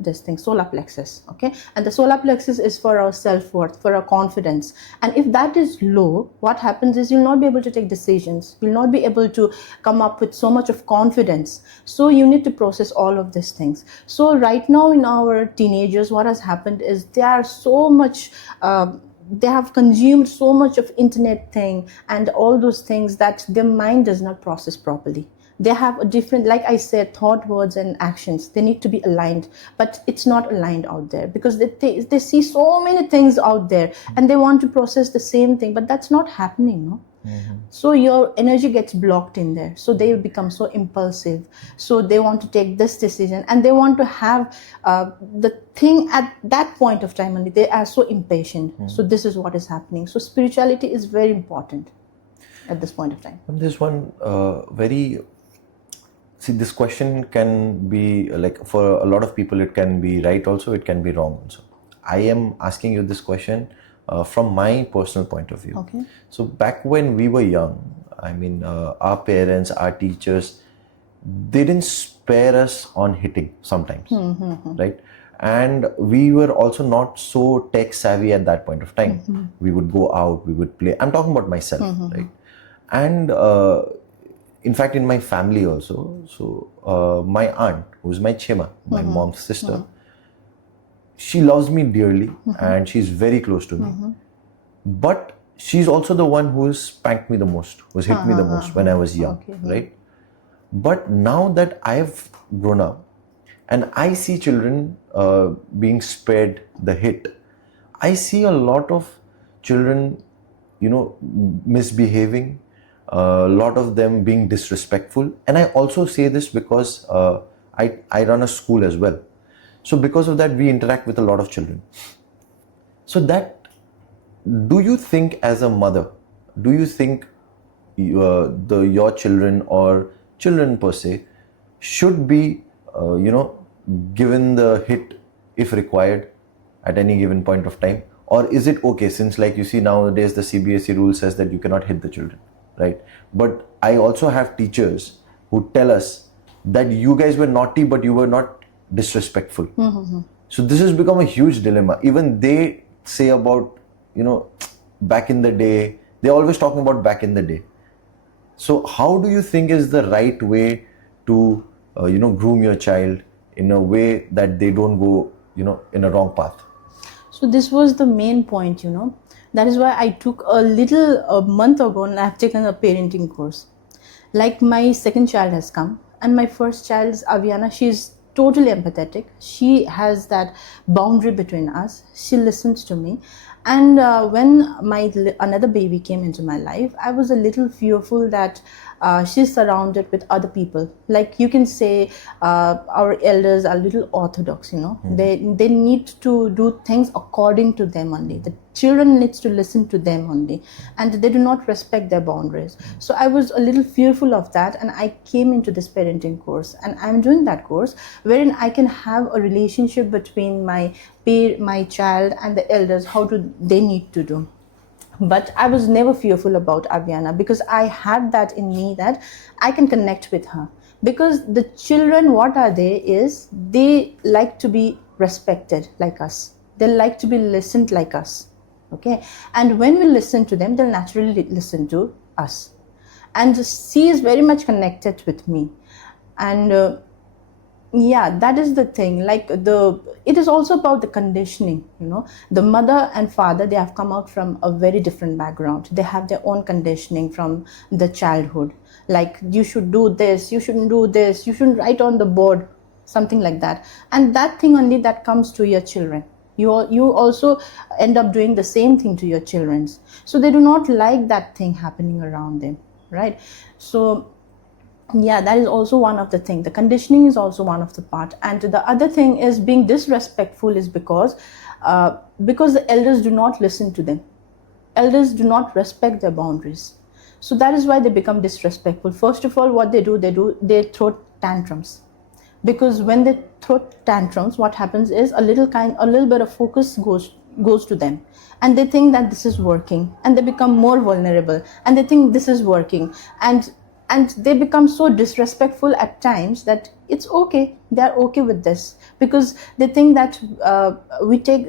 this thing, solar plexus, okay, and the solar plexus is for our self-worth, for our confidence. And if that is low, what happens is you'll not be able to take decisions, you'll not be able to come up with so much of confidence. So you need to process all of these things. So right now in our teenagers, what has happened is they are so much they have consumed so much of internet thing and all those things that their mind does not process properly. They have a different, like I said, thought, words, and actions. They need to be aligned, but it's not aligned out there because they see so many things out there and they want to process the same thing, but that's not happening, no? So your energy gets blocked in there. So they become so impulsive. So they want to take this decision and they want to have the thing at that point of time only. They are so impatient. So this is what is happening. So spirituality is very important at this point of time. And there's one this question can be like, for a lot of people, it can be right also, it can be wrong also. I am asking you this question from my personal point of view. Okay. So back when we were young, I mean, our parents, our teachers, they didn't spare us on hitting sometimes, right? And we were also not so tech savvy at that point of time. We would go out, we would play. I'm talking about myself, right? And in fact, in my family also, so my aunt, who's my chema, my mom's sister, she loves me dearly and she's very close to me. But she's also the one who has spanked me the most, who's hit me the most when I was young, right? But now that I've grown up and I see children being spared the hit, I see a lot of children, misbehaving, a lot of them being disrespectful. And I also say this because I run a school as well. So because of that, we interact with a lot of children. So do you think as a mother, do you think your children or children per se should be, given the hit if required at any given point of time? Or is it okay, since like you see nowadays the CBSE rule says that you cannot hit the children, right? But I also have teachers who tell us that you guys were naughty, but you were not disrespectful. So this has become a huge dilemma. Even they say about, back in the day, they're always talking about back in the day. So how do you think is the right way to, groom your child in a way that they don't go, in a wrong path? So this was the main point, That is why I took a month ago and I've taken a parenting course. Like my second child has come and my first child is Avianna. She's totally empathetic. She has that boundary between us. She listens to me. And when another baby came into my life, I was a little fearful that she's surrounded with other people. Like you can say, our elders are a little orthodox, They need to do things according to them only. The children needs to listen to them only, and they do not respect their boundaries. So I was a little fearful of that, and I came into this parenting course, and I'm doing that course wherein I can have a relationship between my child and the elders. How do they need to do? But I was never fearful about Avianna because I had that in me that I can connect with her. Because the children, what are they is, they like to be respected like us. They like to be listened like us. Okay? And when we listen to them, they'll naturally listen to us. And she is very much connected with me. And yeah, that is the thing. It is also about the conditioning, The mother and father, they have come out from a very different background. They have their own conditioning from the childhood. Like, you should do this, you shouldn't do this, you shouldn't write on the board, something like that. And that thing only that comes to your children. You also end up doing the same thing to your children. So they do not like that thing happening around them, right? So yeah, that is also one of the things. The conditioning is also one of the part. And the other thing is being disrespectful is because the elders do not listen to them. Elders do not respect their boundaries. So that is why they become disrespectful. First of all, what they throw tantrums. Because when they throw tantrums, what happens is a little bit of focus goes to them. And they think that this is working. And they become more vulnerable. And they think this is working. And they become so disrespectful at times that it's okay. They're okay with this because they think that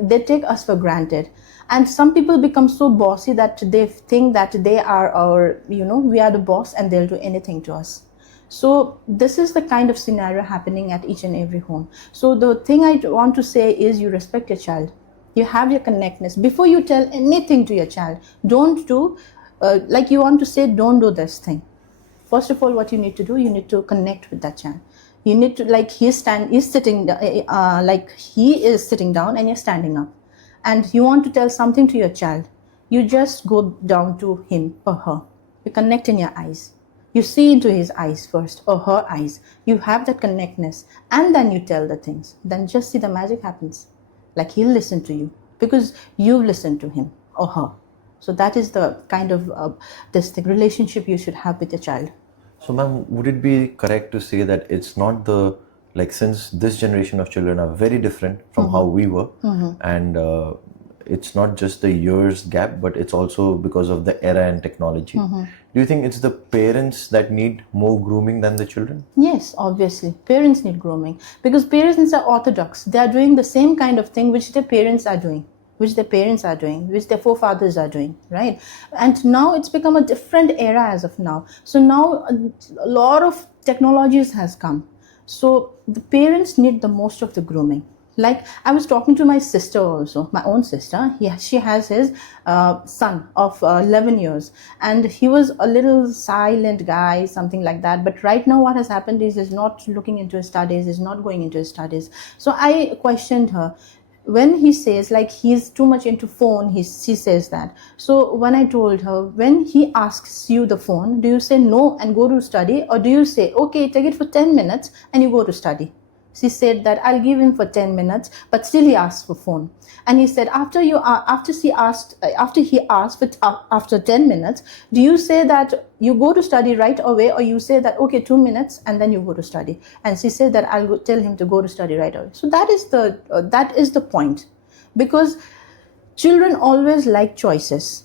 they take us for granted. And some people become so bossy that they think that they are we are the boss and they'll do anything to us. So this is the kind of scenario happening at each and every home. So the thing I want to say is you respect your child. You have your connectedness. Before you tell anything to your child, don't do, you want to say, don't do this thing. First of all, what you need to do, you need to connect with that child. You need to, like, he is sitting down and you're standing up, and you want to tell something to your child. You just go down to him or her. You connect in your eyes. You see into his eyes first, or her eyes. You have that connectness, and then you tell the things. Then just see the magic happens. Like, he'll listen to you because you've listened to him or her. So that is the kind of the relationship you should have with your child. So, ma'am, would it be correct to say that it's not the, like, since this generation of children are very different from how we were, and it's not just the years gap, but it's also because of the era and technology. Do you think it's the parents that need more grooming than the children? Yes, obviously. Parents need grooming because parents are orthodox. They are doing the same kind of thing which their parents are doing, which their forefathers are doing, right? And now it's become a different era as of now. So now a lot of technologies has come. So the parents need the most of the grooming. Like, I was talking to my sister also, my own sister. She has his son of 11 years, and he was a little silent guy, something like that. But right now what has happened is he's not looking into his studies, he's not going into his studies. So I questioned her. When he says, like, he's too much into phone, she says that. So when I told her, when he asks you the phone, do you say no and go to study, or do you say, okay, take it for 10 minutes and you go to study? She said that I'll give him for 10 minutes, but still he asks for phone. And he said, after he asked for after 10 minutes, do you say that you go to study right away, or you say that, okay, 2 minutes and then you go to study? And she said that I'll tell him to go to study right away. So that is the point, because children always like choices.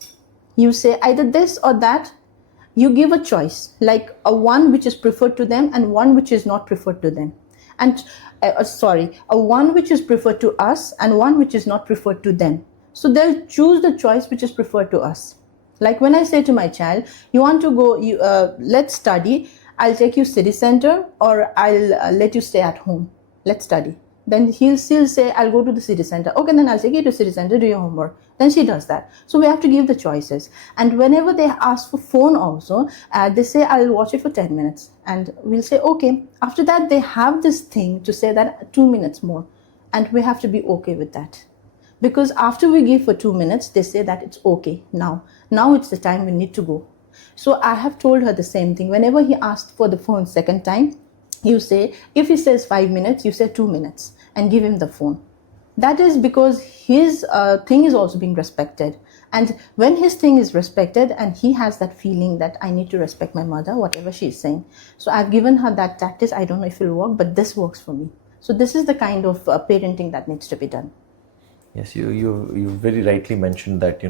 You say either this or that. You give a choice, like a one which is preferred to them and one which is not preferred to them. And a one which is preferred to us and one which is not preferred to them. So they'll choose the choice which is preferred to us. Like, when I say to my child, you want to go, let's study, I'll take you city center, or I'll let you stay at home, let's study. Then he'll still say, I'll go to the city center. Okay, then I'll take you to city center, do your homework. Then she does that. So we have to give the choices. And whenever they ask for phone also, they say, I'll watch it for 10 minutes. And we'll say, okay. After that, they have this thing to say that 2 minutes more. And we have to be okay with that. Because after we give for 2 minutes, they say that it's okay now. Now it's the time we need to go. So I have told her the same thing. Whenever he asked for the phone second time, you say, if he says 5 minutes, you say 2 minutes and give him the phone. That is because his thing is also being respected. And when his thing is respected, and he has that feeling that I need to respect my mother, whatever she's saying. So I've given her that tactics. I don't know if it will work, but this works for me. So this is the kind of parenting that needs to be done. Yes, you very rightly mentioned that,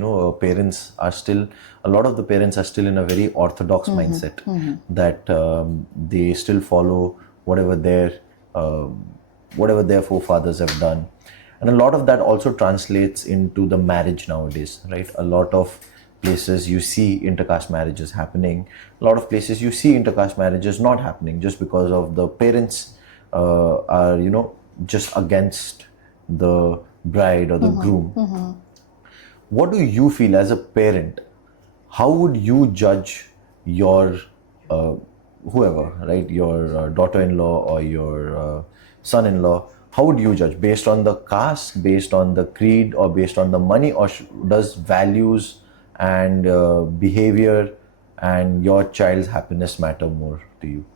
parents are still, a lot of the parents are still in a very orthodox mindset, that they still follow whatever their forefathers have done. And a lot of that also translates into the marriage nowadays, right? A lot of places you see intercaste marriages happening. A lot of places you see intercaste marriages not happening, just because of the parents are, just against the bride or the groom. What do you feel as a parent? How would you judge your whoever, right? Your daughter-in-law or your son-in-law? How would you judge? Based on the caste, based on the creed, or based on the money, or does values and behavior and your child's happiness matter more to you?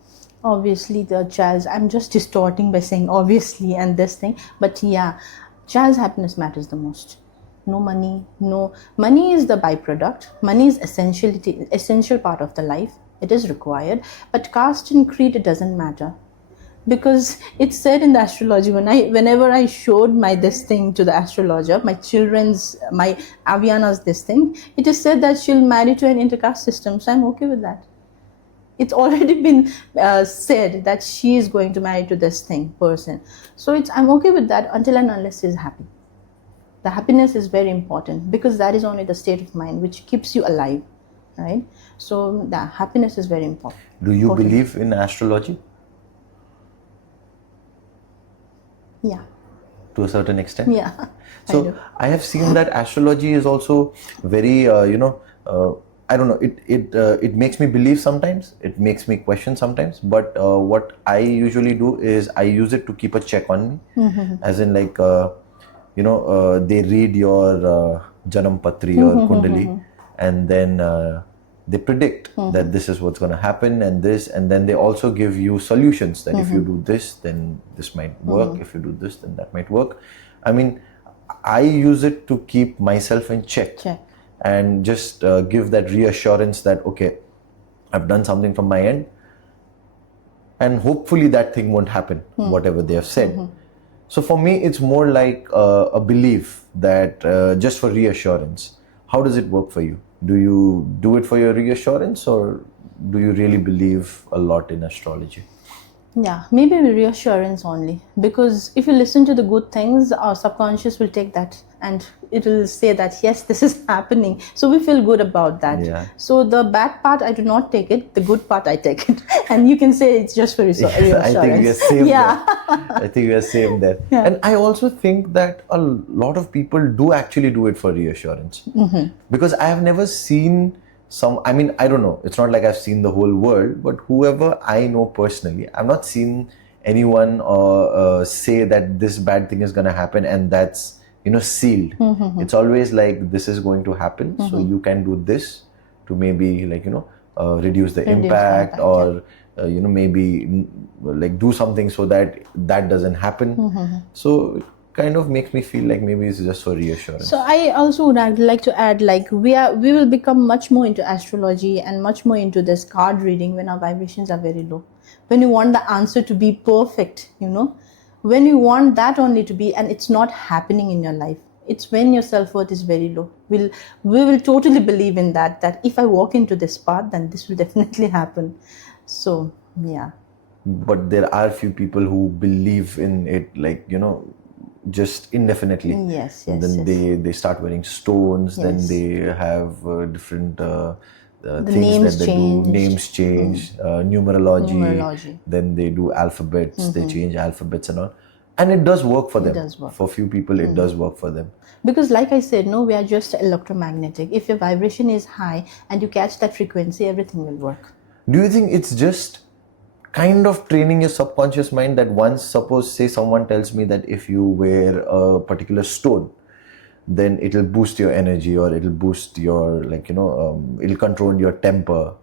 Obviously, the child's, I'm just distorting by saying obviously and this thing, but yeah, child's happiness matters the most. No money is the byproduct. Money is essential part of the life. It is required, but caste and creed, it doesn't matter. Because it's said in the astrology, whenever I showed this thing to the astrologer, my Avianna's this thing, it is said that she'll marry to an intercaste system. So I'm okay with that. It's already been said that she is going to marry to this person. So I'm okay with that until and unless she's happy. The happiness is very important, because that is only the state of mind which keeps you alive, right? So the happiness is very important. Do you believe in astrology? Yeah. To a certain extent? Yeah. So I have seen that astrology is also very, I don't know. It makes me believe sometimes. It makes me question sometimes. But what I usually do is I use it to keep a check on me, as in like they read your Janam Patri or Kundali, and then they predict that this is what's going to happen, and then they also give you solutions. That if you do this, then this might work. If you do this, then that might work. I mean, I use it to keep myself in check. And just give that reassurance that, okay, I've done something from my end, and hopefully that thing won't happen, whatever they have said. So for me, it's more like a belief that just for reassurance. How does it work for you? Do you do it for your reassurance, or do you really believe a lot in astrology? Yeah, maybe reassurance only, because if you listen to the good things, our subconscious will take that and it will say that yes, this is happening, so we feel good about that. Yeah. So the bad part I do not take it, the good part I take it. And you can say it's just for reassurance. I think we are same Yeah. there. I think we are same there. Yeah. And I also think that a lot of people do actually do it for reassurance, because I have never seen I mean, I don't know, it's not like I've seen the whole world, but whoever I know personally, I've not seen anyone say that this bad thing is going to happen and that's sealed. It's always like, this is going to happen, so you can do this to maybe like reduce the impact, or maybe like do something so that doesn't happen. So kind of makes me feel like maybe it's just for reassurance. So I also would like to add, like we will become much more into astrology and much more into this card reading when our vibrations are very low. When you want the answer to be perfect, when you want that only to be, and it's not happening in your life. It's when your self-worth is very low. We will totally believe in that if I walk into this path, then this will definitely happen. So yeah. But there are few people who believe in it, like just indefinitely. Yes. Then they start wearing stones. Then they have different things that they do. Names change, numerology. Then they do alphabets. They change alphabets and all, and it does work for them. It does work. For few people, it does work for them. Because like I said, we are just electromagnetic. If your vibration is high and you catch that frequency, everything will work. Do you think it's just kind of training your subconscious mind that once, suppose, say someone tells me that if you wear a particular stone, then it'll boost your energy, or it'll boost your, it'll control your temper.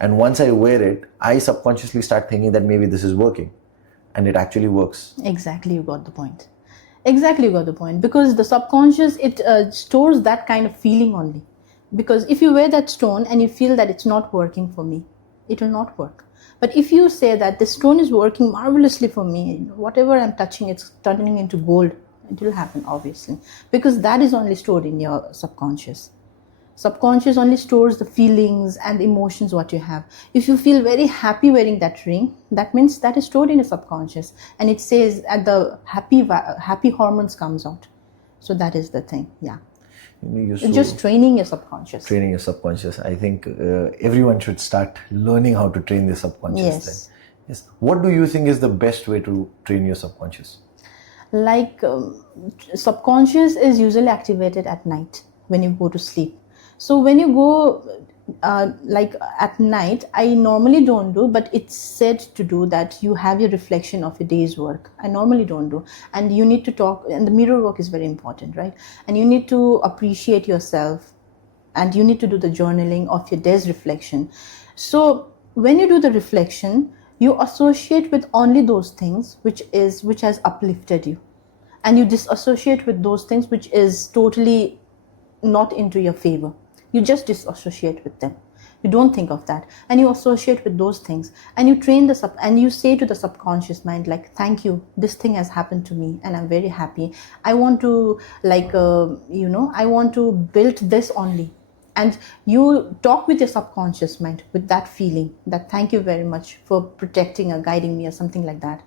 And once I wear it, I subconsciously start thinking that maybe this is working, and it actually works. Exactly, you got the point. Because the subconscious, it stores that kind of feeling only. Because if you wear that stone and you feel that it's not working for me, it will not work. But if you say that this stone is working marvelously for me, whatever I'm touching, it's turning into gold, it will happen, obviously. Because that is only stored in your subconscious. Subconscious only stores the feelings and emotions what you have. If you feel very happy wearing that ring, that means that is stored in your subconscious. And it says at the happy hormones comes out. So that is the thing, yeah. Just training your subconscious. I think everyone should start learning how to train their subconscious. Yes. What do you think is the best way to train your subconscious? Subconscious is usually activated at night when you go to sleep. So when you go at night, I normally don't do, but it's said to do that you have your reflection of your day's work. I normally don't do. And you need to talk, and the mirror work is very important, right? And you need to appreciate yourself, and you need to do the journaling of your day's reflection. So when you do the reflection, you associate with only those things which has uplifted you. And you disassociate with those things which is totally not into your favor. You just disassociate with them. You don't think of that, and you associate with those things, and you train and you say to the subconscious mind, like, thank you, this thing has happened to me and I'm very happy. I want to I want to build this only. And you talk with your subconscious mind with that feeling that thank you very much for protecting or guiding me or something like that.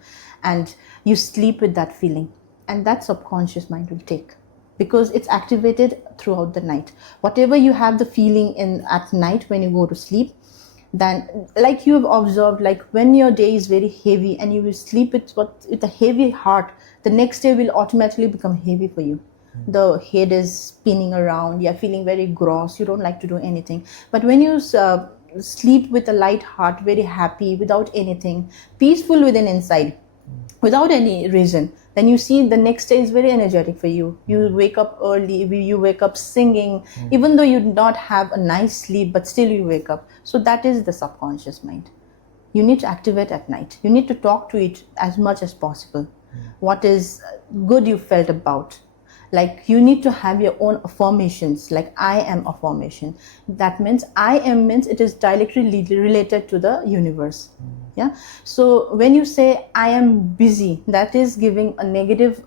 And you sleep with that feeling, and that subconscious mind will take. Because it's activated throughout the night. Whatever you have the feeling in at night when you go to sleep, then like you have observed, like when your day is very heavy and you will sleep with a heavy heart, the next day will automatically become heavy for you. the head is spinning around, you're feeling very gross, you don't like to do anything. But when you sleep with a light heart, very happy, without anything, peaceful within inside, without any reason, then you see the next day is very energetic for you. You wake up early, you wake up singing, even though you do not have a nice sleep, but still you wake up. So that is the subconscious mind. You need to activate at night. You need to talk to it as much as possible. What is good you felt about. Like you need to have your own affirmations, like I am affirmation. That means I am means it is directly related to the universe. Yeah. So when you say I am busy, that is giving a negative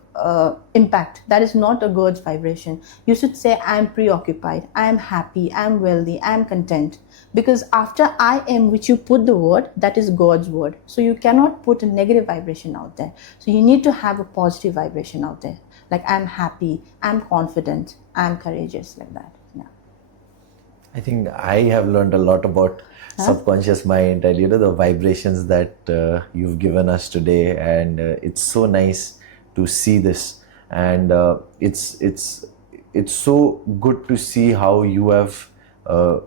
impact. That is not a God's vibration. You should say I am preoccupied, I am happy, I am wealthy, I am content. Because after I am, which you put the word, that is God's word. So you cannot put a negative vibration out there. So you need to have a positive vibration out there. Like I'm happy, I'm confident, I'm courageous, like that. Yeah. I think I have learned a lot about subconscious mind and the vibrations that you've given us today, and it's so nice to see this, and it's so good to see how you have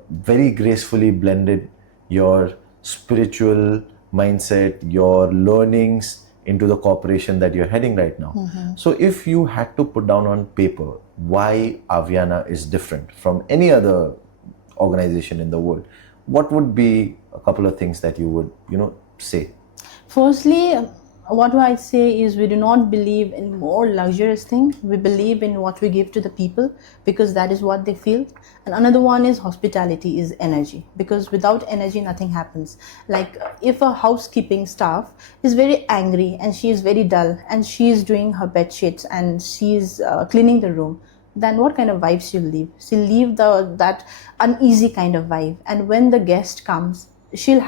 very gracefully blended your spiritual mindset, your learnings into the corporation that you're heading right now. So if you had to put down on paper why Avianna is different from any other organization in the world, what would be a couple of things that you would say? Firstly, what I say is we do not believe in more luxurious things. We believe in what we give to the people, because that is what they feel. And another one is hospitality is energy, because without energy nothing happens. Like if a housekeeping staff is very angry and she is very dull and she is doing her bed sheets and she is cleaning the room, then what kind of vibes she'll leave? She'll leave that uneasy kind of vibe. And when the guest comes, they'll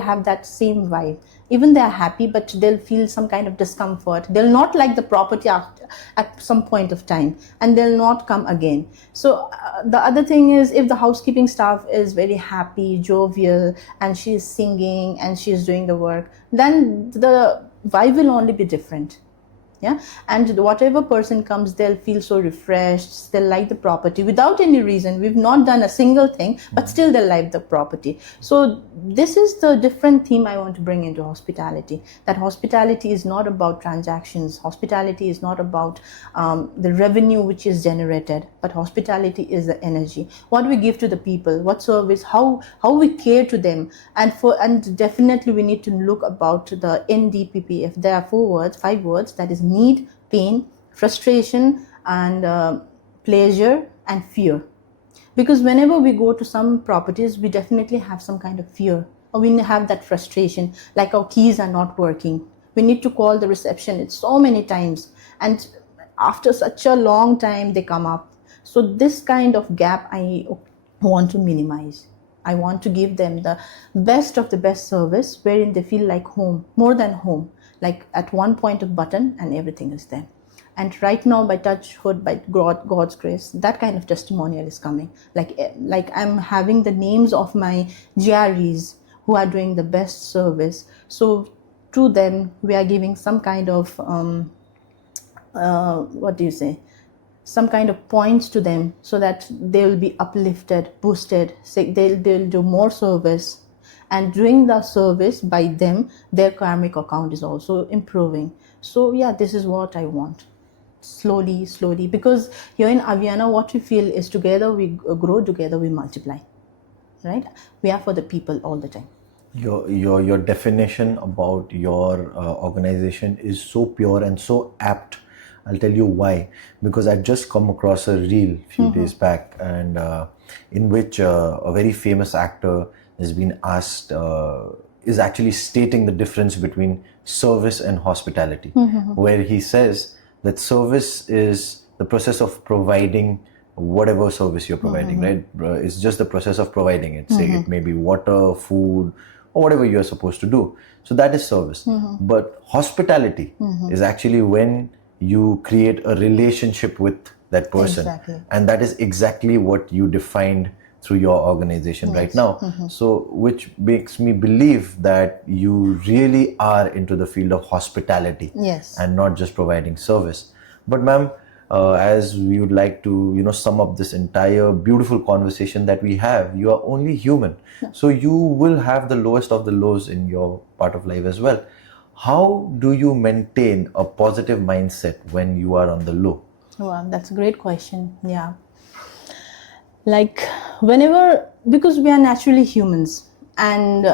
have that same vibe. Even they're happy, but they'll feel some kind of discomfort. They'll not like the property at some point of time, and they'll not come again. So the other thing is, if the housekeeping staff is very happy, jovial, and she's singing and she's doing the work, then the vibe will only be different. Yeah, and whatever person comes, they'll feel so refreshed, they'll like the property without any reason. We've not done a single thing, but still they'll like the property. So this is the different theme I want to bring into hospitality, that hospitality is not about transactions, hospitality is not about the revenue which is generated, but hospitality is the energy, what we give to the people, what service, how we care to them. And definitely we need to look about the NDPP. If there are 5 words, that is need, pain, frustration, and pleasure and fear. Because whenever we go to some properties, we definitely have some kind of fear, or we have that frustration, like our keys are not working. We need to call the reception so many times, and after such a long time they come up. So this kind of gap I want to minimize. I want to give them the best of the best service, wherein they feel like home, more than home. Like at one point of button and everything is there. And right now, by touch wood, by God's grace, that kind of testimonial is coming. Like I'm having the names of my GREs who are doing the best service. So to them, we are giving some kind of some kind of points to them, so that they will be uplifted, boosted. They'll do more service. And doing the service by them, their karmic account is also improving. So yeah, this is what I want. Slowly, because here in Avianna, what we feel is together we grow, together we multiply. Right? We are for the people all the time. Your definition about your organization is so pure and so apt. I'll tell you why. Because I just come across a reel a few days back, and in which a very famous actor has been asked, is actually stating the difference between service and hospitality, where he says that service is the process of providing whatever service you're providing, right? It's just the process of providing it. Say it may be water, food, or whatever you're supposed to do. So that is service. But hospitality is actually when you create a relationship with that person. Exactly. And that is exactly what you defined through your organization right now. So which makes me believe that you really are into the field of hospitality, Yes. and not just providing service. But ma'am, as we would like to, sum up this entire beautiful conversation that we have, you are only human. So you will have the lowest of the lows in your part of life as well. How do you maintain a positive mindset when you are on the low? Wow, that's a great question. Yeah. Like whenever, because we are naturally humans, and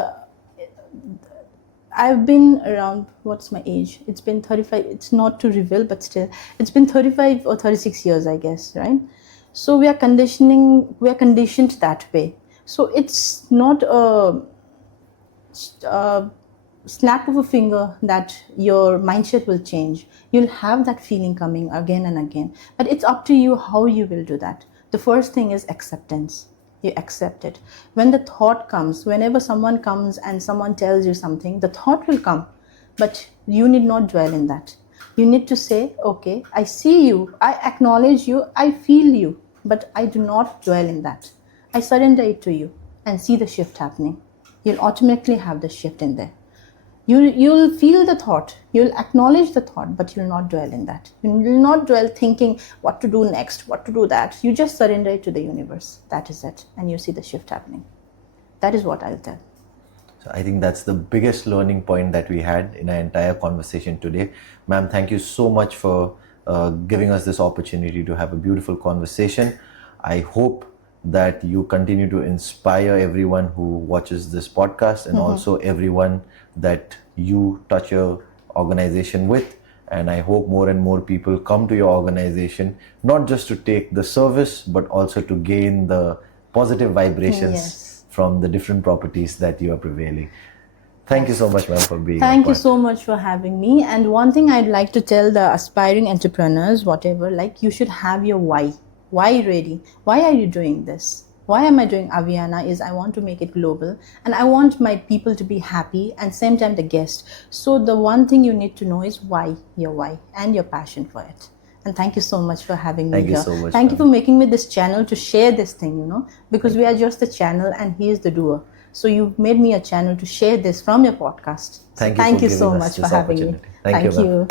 I've been around, what's my age? It's been 35, it's not to reveal, but still, it's been 35 or 36 years, I guess, right? So we are conditioned that way. So it's not a snap of a finger that your mindset will change. You'll have that feeling coming again and again. But it's up to you how you will do that. The first thing is acceptance. You accept it. When the thought comes, whenever someone comes and someone tells you something, the thought will come, but you need not dwell in that. You need to say, okay, I see you, I acknowledge you, I feel you, but I do not dwell in that. I surrender it to you and see the shift happening. You'll automatically have the shift in there. You'll feel the thought, you'll acknowledge the thought, but you'll not dwell in that. You will not dwell thinking what to do next, what to do that. You just surrender it to the universe. That is it. And you see the shift happening. That is what I'll tell. So I think that's the biggest learning point that we had in our entire conversation today. Ma'am, thank you so much for giving us this opportunity to have a beautiful conversation. I hope that you continue to inspire everyone who watches this podcast, and also everyone that you touch your organization with. And I hope more and more people come to your organization, not just to take the service, but also to gain the positive vibrations from the different properties that you are prevailing. Thank you so much, ma'am, for being Thank you so much for having me. And one thing I'd like to tell the aspiring entrepreneurs, whatever, like you should have your why. Why ready? Why are you doing this? Why am I doing Avianna? Is I want to make it global, and I want my people to be happy, and same time the guest. So the one thing you need to know is why, your why, and your passion for it. And thank you so much for having me here. Thank you so much. Thank you for making me this channel to share this thing, because we are just the channel and he is the doer. So you've made me a channel to share this from your podcast. Thank you for so much for having me. Thank you.